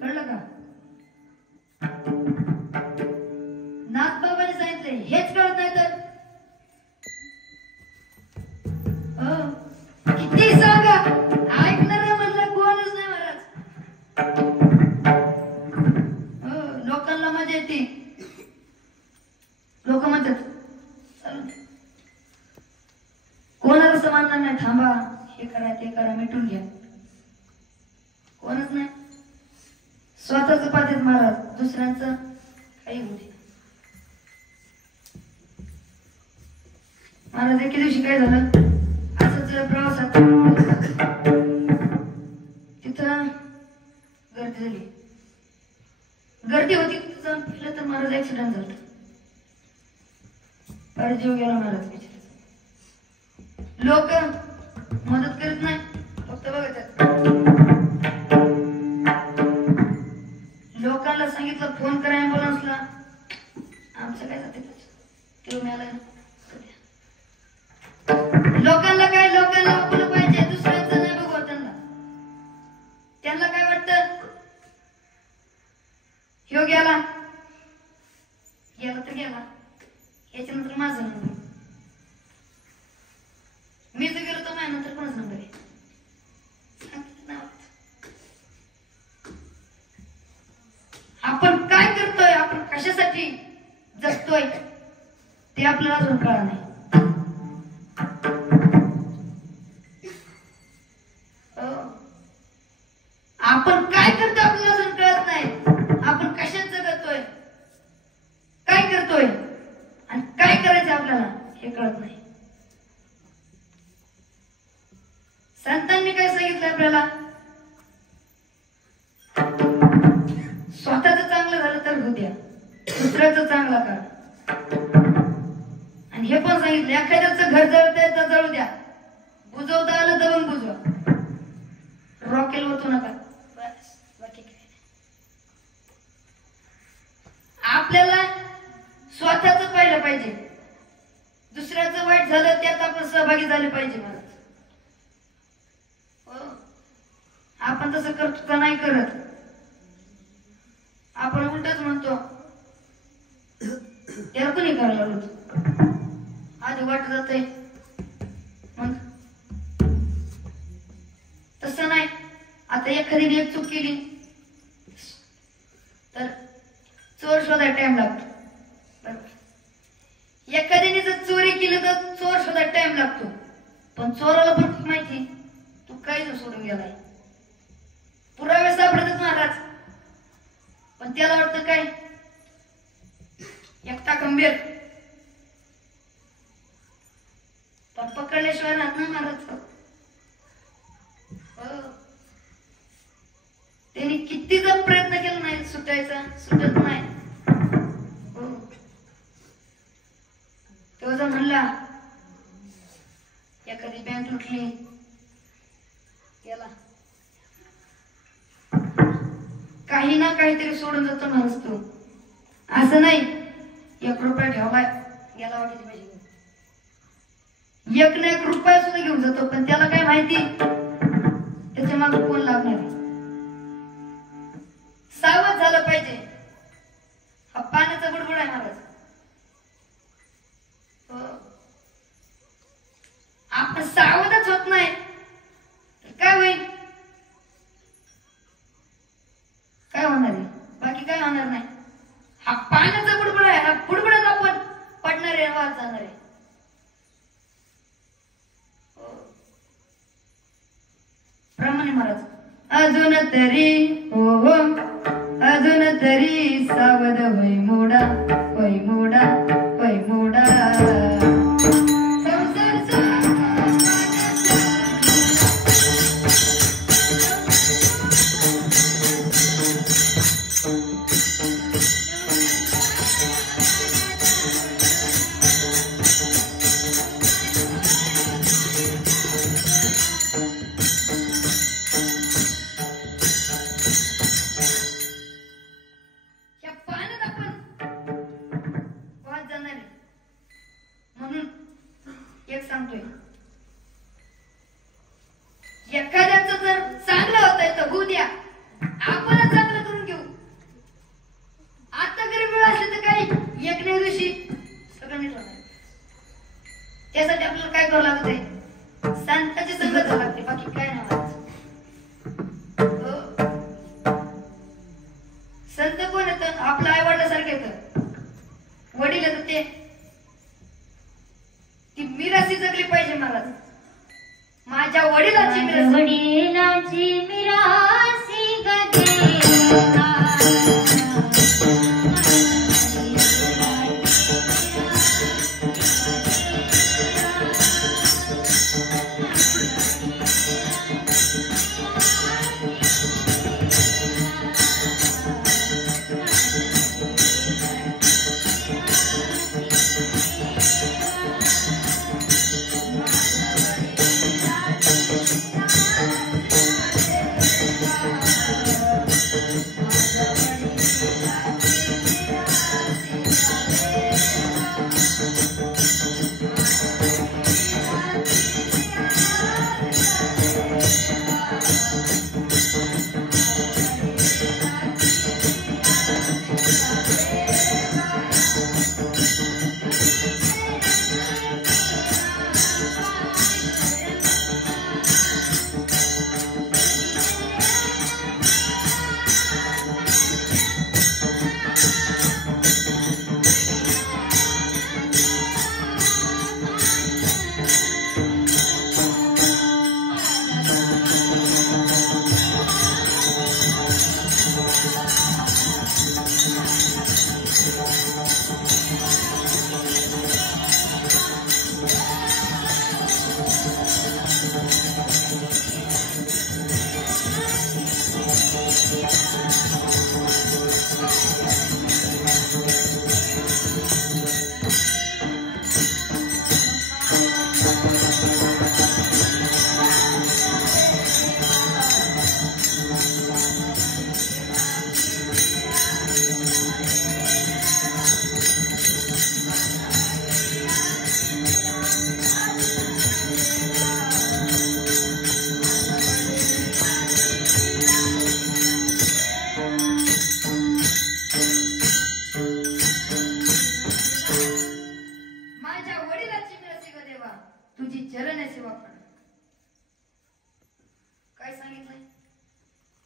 कळलं का? नाथबाबाने सांगितले हेच कळत नाही तर किती सांगा ऐकणार म्हणलं कोणच नाही महाराज. लोकांना मजा येते. लोक म्हणतात चालू दे. कोणाला समानणार नाही. थांबा हे करा ते करा मिटून घ्या. कोणच नाही. स्वतःच पाहतात महाराज. दुसऱ्यांचं काही होते. महाराज एके दिवशी काय झालं असंच प्रवासात तिथं गर्दी झाली. गर्दी होती तिथं जाऊन पाहिलं तर महाराज ऍक्सिडेंट झालं. फार जीव गेला महाराज. लोक मदत करत नाही. फक्त बघतात. लोकांना सांगितलं फोन करा ॲम्ब्युलन्सला. आमचं काय जाते ते मिळालं. लोकांना काय लोकांना आपलं पाहिजे. दुसऱ्यांचं नाही बघू त्यांना. त्यांना काय वाटतं ह्यो गेला गेला तर गेला. याच्यानंतर माझा नंबर. मी जर गेलो तर माझ्यानंतर कोणाचा नंबर आहे. आपण काय करतोय आपण कशासाठी जगतोय ते आपल्याला अजून कळलं नाही. आपण काय करतोय आपल्याला अजून कळत नाही. आपण कशात जगतोय काय करतोय आणि काय करायचं आपल्याला हे कळत नाही. संतांनी काय सांगितलं आपल्याला स्वतःच चांगलं झालं तर होऊ द्या. दुसऱ्याचं चांगलं करा. आणि हे पण सांगितलं एखाद्याचं घर जळतंय तर जळू द्या. बुजवता आलं तर पण बुजवा. रॉकेल होतो नका. बस बाकी काय नाही. आपल्याला स्वतःच पाहिलं पाहिजे. दुसऱ्याचं वाईट झालं त्यात आपण सहभागी झाले पाहिजे महाराज. आपण तसं करतो का नाही करत. आपण उलटच म्हणतो त्याला कोणी करायला लागलो. आधी वाट जातंय मग तसं नाही. आता एखाद्याने एक चूक केली तर चोर शोधायला टाइम लागतो. बरोबर. एखाद्याने जर चोरी केली तर चोर शोधायला टाइम लागतो. पण चोराला पण माहिती तू काही जर सोडून गेलाय. पुरावे सापडतात महाराज. पण त्याला वाटतं काय एकटा खंबीर. पण पकडल्याशिवाय राहत नाही महाराज. त्यांनी किती जर प्रयत्न केला नाही सुटायचा, सुटत नाही. तेव्हा जर म्हणला एखादी बँक लुटली गेला, काही ना काहीतरी सोडून जातो माणूस तो. असं नाही 1 रुपया ठेवलाय गेला वाटत पाहिजे, 1 ना 1 रुपया सुद्धा घेऊन जातो. पण त्याला काय माहिती त्याच्या मागे कोण लागणार आहे. सावध झालं पाहिजे. हा पाण्याचा बुडबुड आहे महाराज. आपण सावधच होत नाही तर काय होईल, काय होणार आहे, बाकी काय होणार नाही. हा पाण्याचा बुडबुड आहे, हा बुडबुडच आपण पडणार आहे, वाद जाणार आहे. प्रमाणे महाराज अजून तरी हो अजून तरी सावध होय मोडा, होय मोडा, होय मोडा. एखाद्याचं जर चांगलं होतंय तर होऊ द्या, आपण चांगलं करून घेऊ. आता जरी वेळ असली तर काही एक नाही दिवशी सगळं नीट होणार. त्यासाठी आपल्याला काय करावं लागत आहे, संतांची संगत करावी लागते, बाकी काय नाही. संत कोण येतं, आपलं आई वडिलासारखे येतं. वडील येतं ते ती मिरासी जगली पाहिजे महाराज. माझ्या वडिलाची मिरासी गदेवा.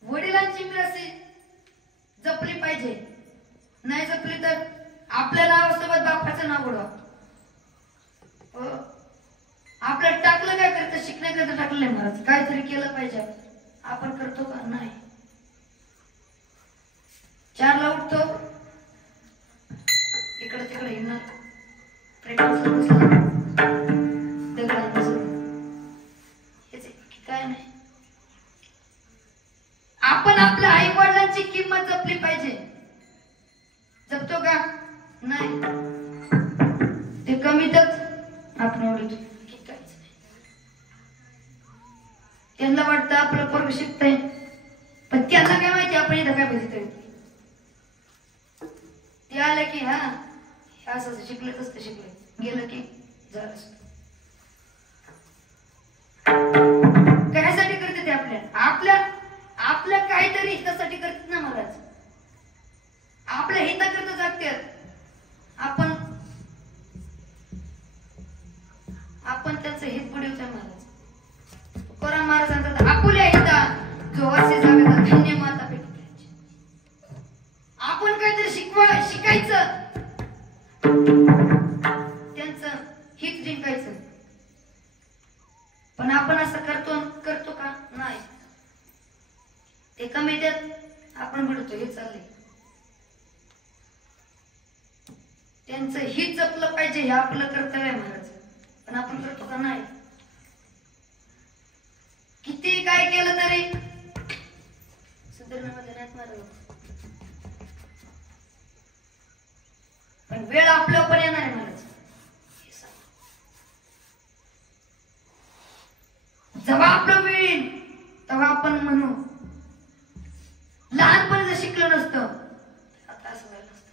वडिलांची मिरासी जपली पाहिजे. नाही जपली तर आपल्या नावासोबत बापाचं नाव बुडवा. आपल्याला टाकलं काय करतं, शिकण्याकरता टाकलंय महाराज. काहीतरी केलं पाहिजे. आपण करतो का नाही. 4ला उठतो, इकडे तिकडे हिंडणार, दगड त्यांना वाटतं आपलं पोरग शिकतंय, पण त्यांना काय माहिती आपण इथं काय बघितलंय. ते आलं की हा असं शिकलं तसं शिकलंय, गेलं की झालं. कशासाठी करते ते आपल्या आपल्या काहीतरी हितासाठी करतात ना महाराज. आपल्या हिताकरता जगतात. आपण त्याचं हित बुडवतोय महाराज. तुकाराम महाराज सांगतात आपुल्या हिता जो वर्षे जावेचा धन्य माता पिता. आपण काहीतरी शिकायचं, त्यांचं हित जिंकायचं. पण आपण असं करतो का? नाही. ते कमी देत आपण बुडतो, हे चाललंय. त्यांचं हित जपलं पाहिजे, हे आपलं कर्तव्य आहे महाराज. पण आपण करतो का? नाही. किती काय केलं तरी सुधारण्यामध्ये नाहीत महाराज. पण वेळ आपल्या पण येणार आहे महाराज. जेव्हा आपलं वेळ येईल तेव्हा आपण म्हणू लहानपणी जर शिकलो नसतं आता असं झालं नसतं.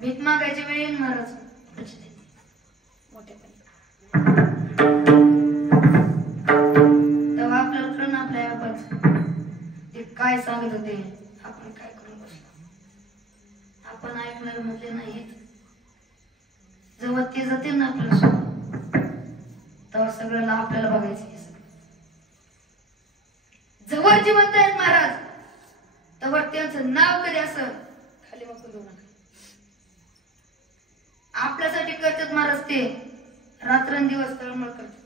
भीक मागायची वेळ येईल महाराज मोठेपणी. तेव्हा आपल्याला कळण आपल्या बाबाच ते काय सांगत होते, आपण काय करून बसलो. आपण ऐकणार म्हटले नाहीत. जेव्हा ते जातील ना आपल्याला तेव्हा सगळ्याला आपल्याला बघायचं. जवळ जिवंत आहेत महाराज तेव्हा त्यांचं नाव कधी असं खाली वाकून देऊ नका. आपल्यासाठी करतात महाराज, ते रात्रंदिवस तळमळ करतात.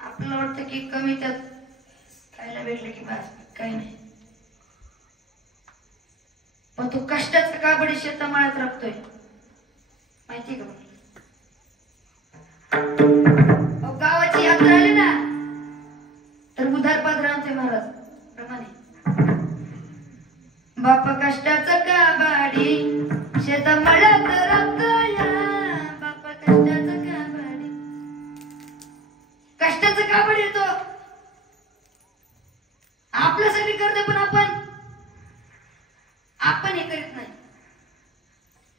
आपल्याला वाटतं की कमी त्यात खायला भेटलं की बस काही नाही. पण तो कष्टाचा काबडी शेतामाळ्यात राखतोय माहिती का? गावाची यात्रा आली ना तर उधारपात्र आणते महाराज प्रमाणे. बाप कष्टाचा काबडी शेतामाळ्यात राखतोय. बाप कष्टाचा काबडी, कष्टाचा काबडी येतो आपल्यासाठी करते. पण आपण हे करीत नाही.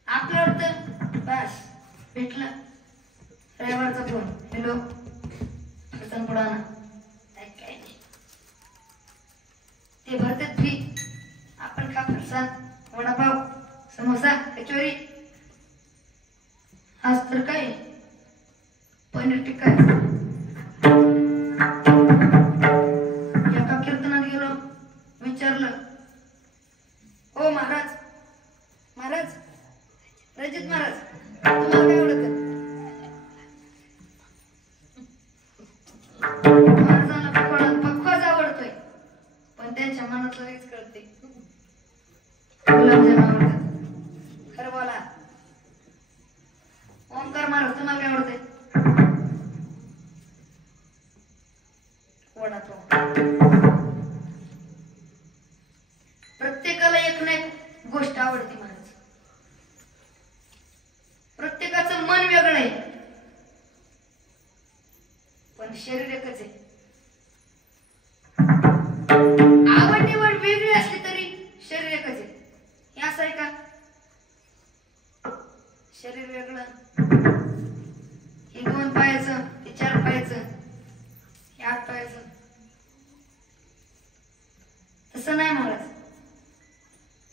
आपलं वाटतं बस भेटलं रविवारचा फोन, हॅलो कीर्तन पुढा ना, काय नाही. ते भरतात फी, आपण खा फरसाण वडापाव समोसा कचोरी. आज तर काय पनीर टिक्का. एका कीर्तनात गेलो, विचारलं ओ महाराज रजित महाराज तुम्हाला काय आवडतं? महाराजांना पक्वाच आवडतोय, पण त्यांच्या मनातलं हेच कळते. गुलाबजाम आवडतात. खरं बोला ओंकार महाराज तुम्हाला काय आवडतंय? वडापाव. प्रत्येकाला एक ना एक गोष्ट आवडते महाराज. प्रत्येकाचं मन वेगळं आहे पण शरीर एकच आहे. आवड निवड वेगळी असली तरी शरीर एकच आहे. हे असं आहे का? शरीर वेगळं, हे 2 पायाचं, हे 4 पायाचं, हे 8 पायाचं, तसं नाही महाराज.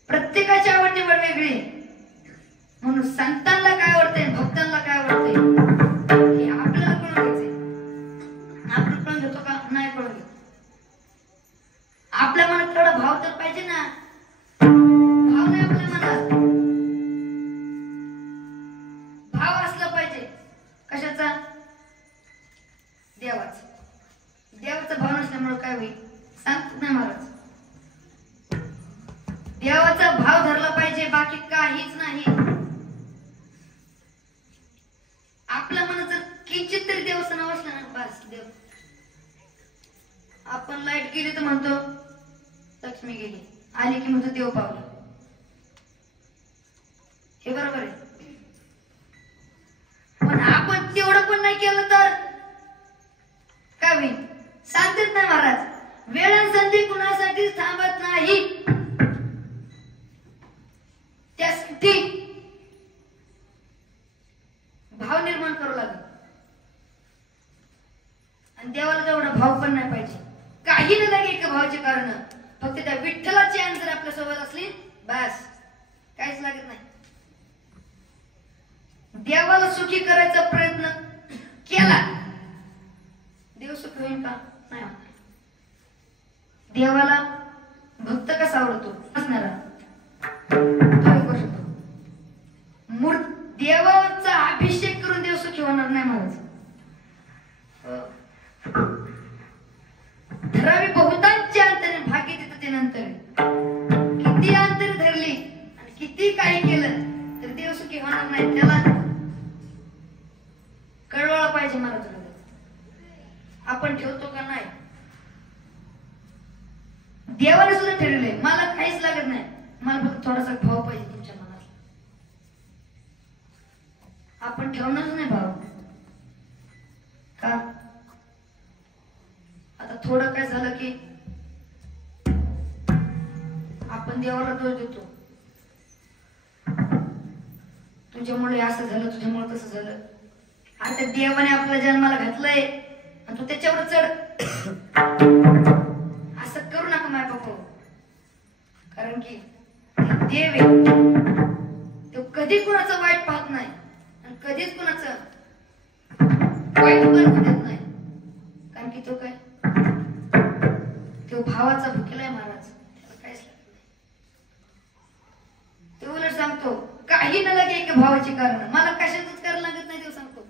प्रत्येकाची आवड निवड वेगळी. म्हणून संतांना काय आवडते, भक्तांना काय आवडते हे आपल्याला कळून घ्यायचंय. आपण कळून घेतो का? नाही कळून घेतो. आपल्या मनात थोडा भाव तर पाहिजे ना. भाव नाही आपल्या मनात, भाव असला पाहिजे. कशाचा? देवाचा भाव नसल्यामुळे काय होईल सांगत नाही महाराज. देवाचा भाव धरला पाहिजे, बाकी काहीच नाही. आपल्या मनात जर किंचित तरी देवाचं नाव असलं ना बस देव. आपण लाईट गेली तर म्हणतो लक्ष्मी गेली, आली की म्हणतो देव पावलं. हे बरोबर आहे. नाही केलं तर काय होईल सांगतेच नाही महाराज. वेळ आणि संधी कुणासाठी थांबत नाही. त्यासाठी भाव निर्माण करावं लागेल. आणि देवाला तेवढा भाव पण नाही पाहिजे. काही न लागे एका भावाचे कारण फक्त त्या विठ्ठलाची आण जर आपल्या सोबत असली बस काहीच लागत नाही. देवाला सुखी करायचा प्रयत्न केला देव सुखी होईल का नाही होणार. देवाला भक्त कसा आवडतो असणारा देवाचा अभिषेक करून देव सुखी होणार नाही महाराज. धरावी बहुतांची अंतरे भागी तिथं ते नंतर किती अंतर धरली आणि किती काही केलं तर देव सुखी होणार नाही. त्याला कळवायला पाहिजे महाराज आपण ठेवतो का नाही. देवाने सुद्धा ठरवलंय मला काहीच लागत नाही मला फक्त थोडासा भाव पाहिजे तुमच्या मनात. आपण ठेवणार नाही भाव का. आता थोडं काय झालं की आपण देवाला दोष देतो. तुझ्यामुळे असं झालं तुझ्यामुळे तसं झालं. आता देवाने आपल्या जन्माला घातलंय आणि तू त्याच्यावर चढ असं करू नका माय बापू. कारण की देव आहे तो कधी कुणाचं वाईट पाहत नाही आणि कधीच कुणाचं वाईट पण होऊ देत नाही. कारण की तो काय तो भावाचा भुकेला आहे महाराज. त्याला काहीच लागत नाही. तो उलट सांगतो काही न लागे एका भावाची कारण मला कशातच करायला लागत नाही. तो सांगतो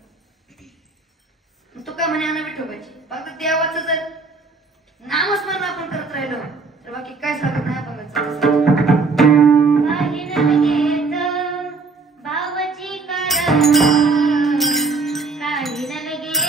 तू का म्हणे आणा विठोबाची फक्त देवाचं जर नामस्मरण आपण करत राहिलो तर बाकी काहीच लागत नाही बघायचं. काही न लगेच भावाची कारण काही न लगेच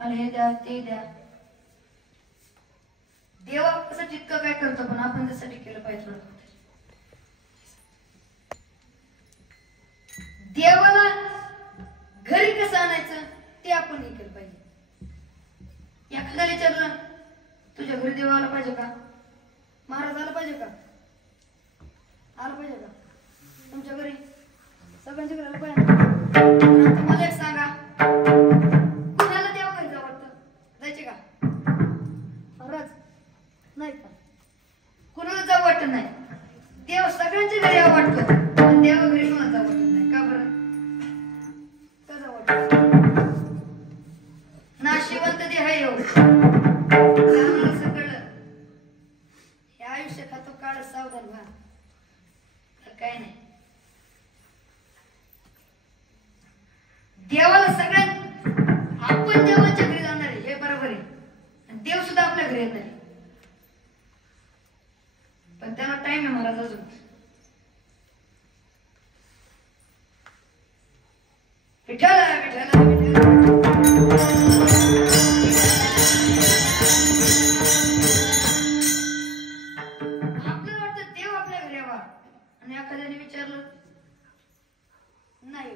आणि हे द्या ते द्या. देवा कसं जितकं काय करतो पण आपण त्यासाठी केलं पाहिजे. देवाला घरी कसं आणायचं ते आपण हे केलं पाहिजे. एखाद्याला विचारलं तुझ्या घरी देव आला पाहिजे का, महाराज आला पाहिजे का, आला पाहिजे का तुमच्या घरी, सगळ्यांच्या घरी आला पाहिजे. मला एक सांगा, कुणाला देवा घरी जावं वाटतं, जायचे का? आपण देवाच्या घरी जाणार आहे हे बरोबर आहे आणि देव सुद्धा आपल्या घरी येणार आहे, पण त्याला टाइम आहे महाराज अजून. विठ्ठल विठ्ठल विठ्ठल आपल्याला वाटतं देव आपल्या घरी यावा आणि एखाद्याने विचारलं नाही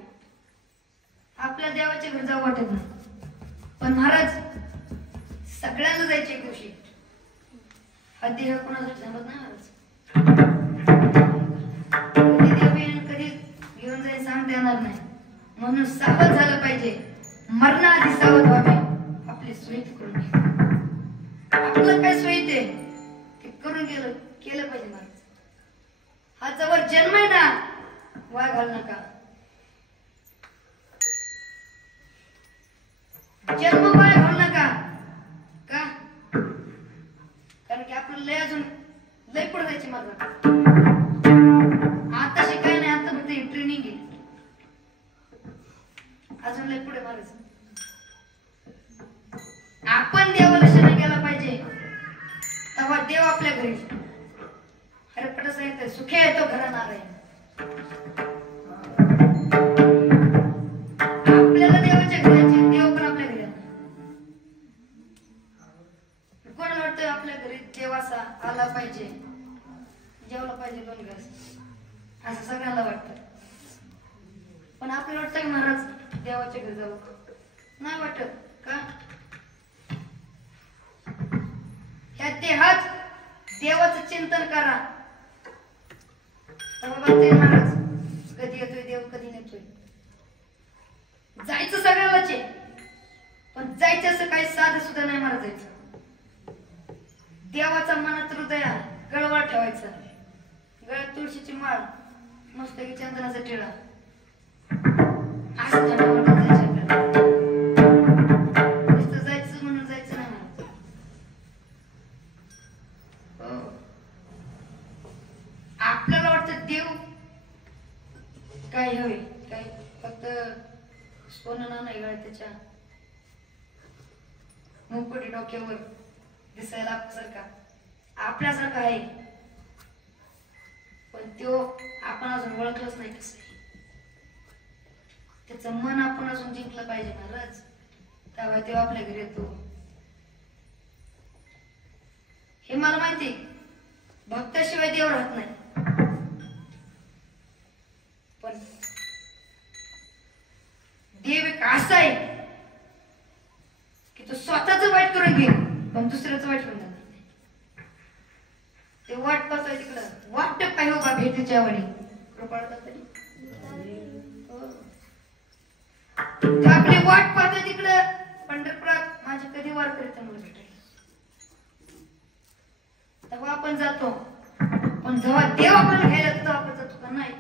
आपल्या देवाच्या घरी जाऊ वाटत नाही, पण महाराज सगळ्यांना जायचे एक दिवशी. हा देह कोणासाठी थांबत नाही महाराज. कधी देव येईल कधी घेऊन जाईल सांगता येणार नाही, म्हणून सावध झालं पाहिजे. मरणाआधी सावध व्हावे, आपली सोयीत करून घ्या. आपलं काय सोयीत आहे ते करून केलं पाहिजे महाराज. हा जवळ जन्म आहे ना वाय घालू नका. जन्म वाय घालू नका का, कारण की आपलं लय अजून लय पुढे जायची मार्ग. आता शिकाय नाही, आता फक्त ट्रेनिंग आहे, अजून लय पुढे मारायचं. आपण देवाला शरण गेला पाहिजे, तेव्हा देव आपल्या घरी. अरे पट सांगितलं सुखे येतो घरा नारायण. आपल्याला देवाच्या घराची, देव पण आपल्या घरी येणार. कोणाला वाटतं आपल्या घरी देव असा आला पाहिजे, जेवला पाहिजे 2 घास, असं सगळ्यांना वाटतं. पण आपल्याला वाटतं की महाराज देवाच्या घरी जाऊ, नाही वाटत का. ह्या देहात देवाचं चिंतन करा, बाबा ते महाराज कधी येतोय देव कधी नेतोय. जायचं सगळ्यालाच आहे, पण जायचं असं काही साधं सुद्धा नाही महाराज. जायचं देवाचा मनात हृदयात गळवा ठेवायचा, गळ्यात तुळशीची माळ, मस्त की चंदनाचा टिळा, असं थंड वाटत जायचं आपल्याला. नुसतं जायचं म्हणून जायचं नाही महाराज. आपल्याला वाटतं देव काय हवे, काय फक्त सोनं नाही गळ्यात त्याच्या, मुकुट डोक्यावर, दिसायला आपल्यासारखा आहे, पण तो आपण अजून ओळखलंच नाही कसं आहे. त्याचं मन आपण अजून जिंकलं पाहिजे महाराज, तेव्हा तो आपल्या घरी येतो. हे मला माहिती, भक्ताशिवाय देव राहत नाही, पण देव एक असा आहे की तो स्वतःच वाईट करून घेईल पण दुसऱ्याचं वाईट करून जाणार नाही. ते वाट पाहतोय तिकडं, वाट पाहि हो बा भेटीच्या वडी आपली वाट पाहतोय तिकडं पंढरपुरात, माझी कधी वार करीत मला भेटायला. तेव्हा आपण जातो, पण जेव्हा देव आपल्याला घ्यायला येतो तेव्हा आपण जातो का नाही,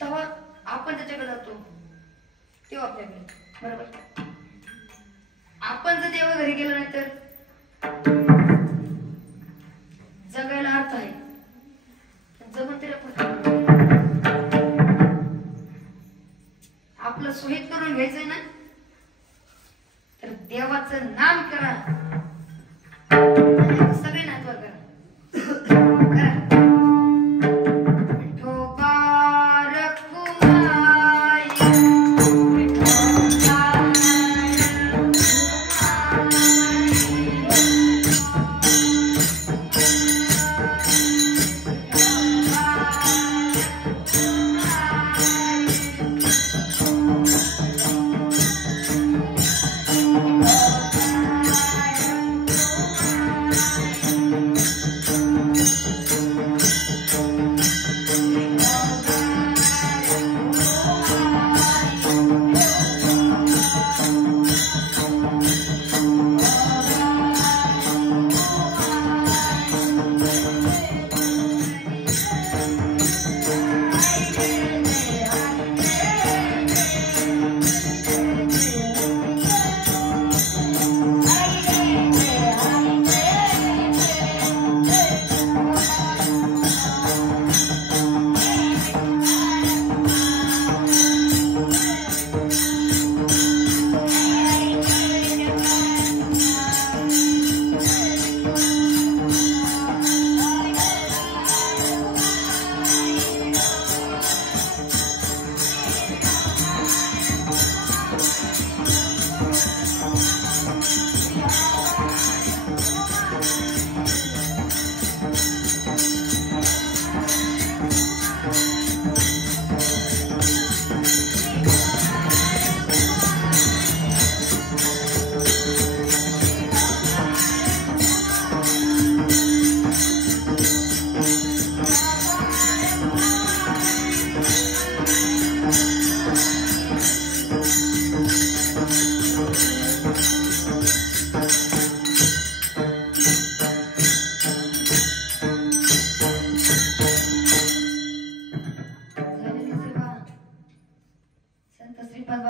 तेव्हा आपण त्याच्याकडे जातो, तेव्हा आपल्याकडे. बरोबर, आपण जर देवा घरी गेलो नाही तर जगायला अर्थ आहे, जगून तरी आपण आपलं सोहित करून घ्यायचंय ना, तर देवाचं नाम करा, सगळे नातवार करा.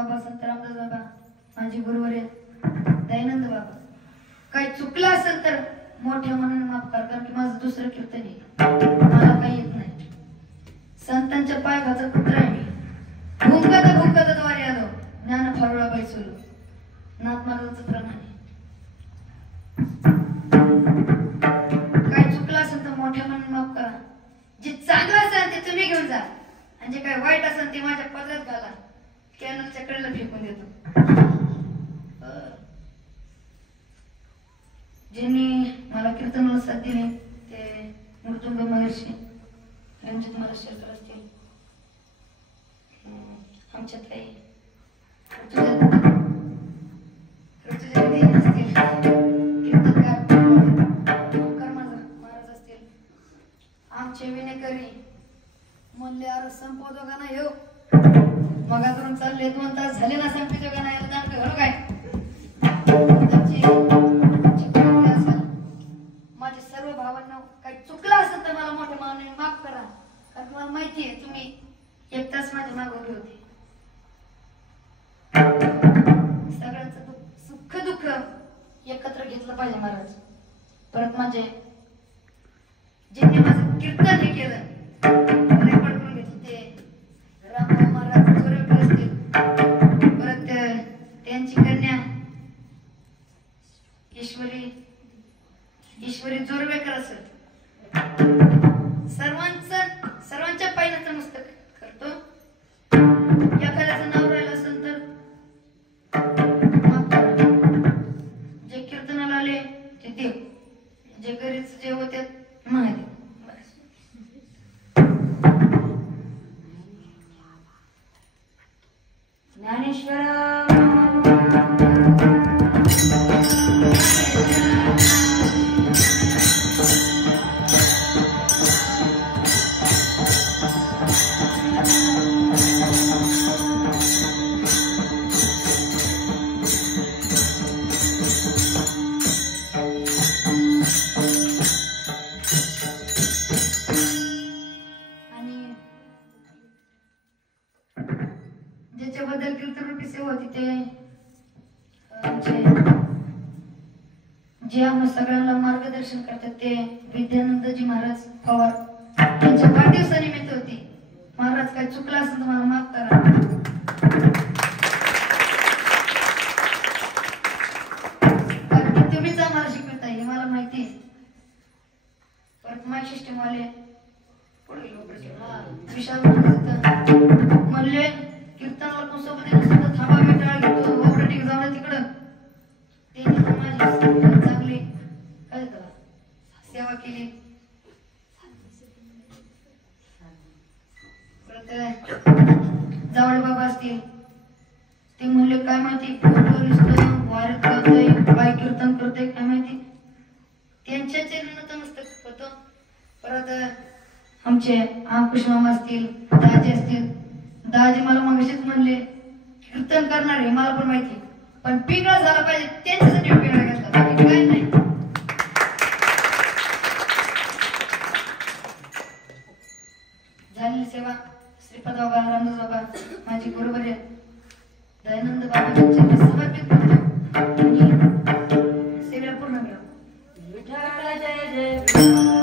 बाबा संत रामदास बाबा माझे गुरुवर दयानंद बाबा. काही चुकलं असेल तर मोठ्या मनाने माफ कर, कारण की माझं दुसरं कीर्तन आहे, मला काही येत नाही. संतांच्या पायाखाचा कुत्रा आहे मी. भूमगत द्वारे आलो ज्ञान फरोळा बैसलो. नाथ महाराजांचं प्रमाण आहे. काही चुकलं असेल तर मोठ्या मनाने माफ करा. जे चांगलं असेल ते तुम्ही घेऊन जा, आणि जे काही वाईट असेल ते माझ्या पदरात घाला, कॅनलच्या कडेला फेकून देतो. ज्यांनी मला कीर्तनाला साथ दिली ते मृत्युंग महर्षी रणजित महाराज शेरकर असतील, आमच्या ताई ऋतुजा असतील, कीर्तनकार ओंकार महाराज असतील, आमचे विनेकरी म्हणले अरे संपवतो का नाही हो, मग करून चालले 2 तास झाले ना संपवतो का नाही घडू काय. माझे सर्व भावांना काही चुकलं असेल तर मला मोठ्या मनाने माफ करा, कारण मला माहिती आहे तुम्ही 1 तास माझ्या मागे उभे होते. सगळ्यांचं सुख दुःख एकत्र घेतलं पाहिजे महाराज. परत माझे ज्यांनी माझं कीर्तन हे केलं रेकॉर्ड करून घेतलं ते रामभाऊ महाराज जोरवेकर असतील, परत त्यांची कन्या ईश्वरी जोरवेकर असेल. सर्वांच्या पायी नतमस्तक करतो. एखाद्याचं नाव राहिलं असेल तर माफ करा. जे कीर्तनाला आले ते देव, जे घरीच जे होते महादेव. ज्ञानेश्वर ज्याच्याबद्दल कीर्तनरूपी सेवा होती ते आमचे जे आम्हा सगळ्यांना मार्गदर्शन करतात ते विद्यानंदजी महाराज पवार यांच्या वाढदिवसानिमित्त होती. महाराज काय चुकलं असेल तर मला माफ करा. कारण की तुम्हीच आम्हाला शिकवत आहे हे मला माहिती आहे. परत माय सिस्टम वाले पुढे विशाल म्हणले कीर्तनाला कोण सोबत सुद्धा थांबा मी टाळ घेतो ऑपरेटिंग जाऊन तिकडं. त्यांनी माझी चांगली काय सेवा केली. परत जावळ बाबा असतील ते म्हणले काय माहिती वारीत करतोय काय कीर्तन करतोय काय माहिती, त्यांच्या चरणी नतमस्तक होतो. परत आमचे कृष्ण मामा असतील, दाजी असतील. दाजी मला मगाशीच म्हणले कीर्तन करणार आहे मला पण माहिती, पण पिंगळा झाला पाहिजे त्यांच्यासाठी पिंगळा घेतला, बाकी काय नाही. झालेली सेवा श्रीपद बाबा रामदास बाबा माझे गुरुवर आहेत दयानंद बाबा यांच्याकडे समर्पित करतो आणि सेवेला पूर्ण मिळव. विठ्ठल जय जय.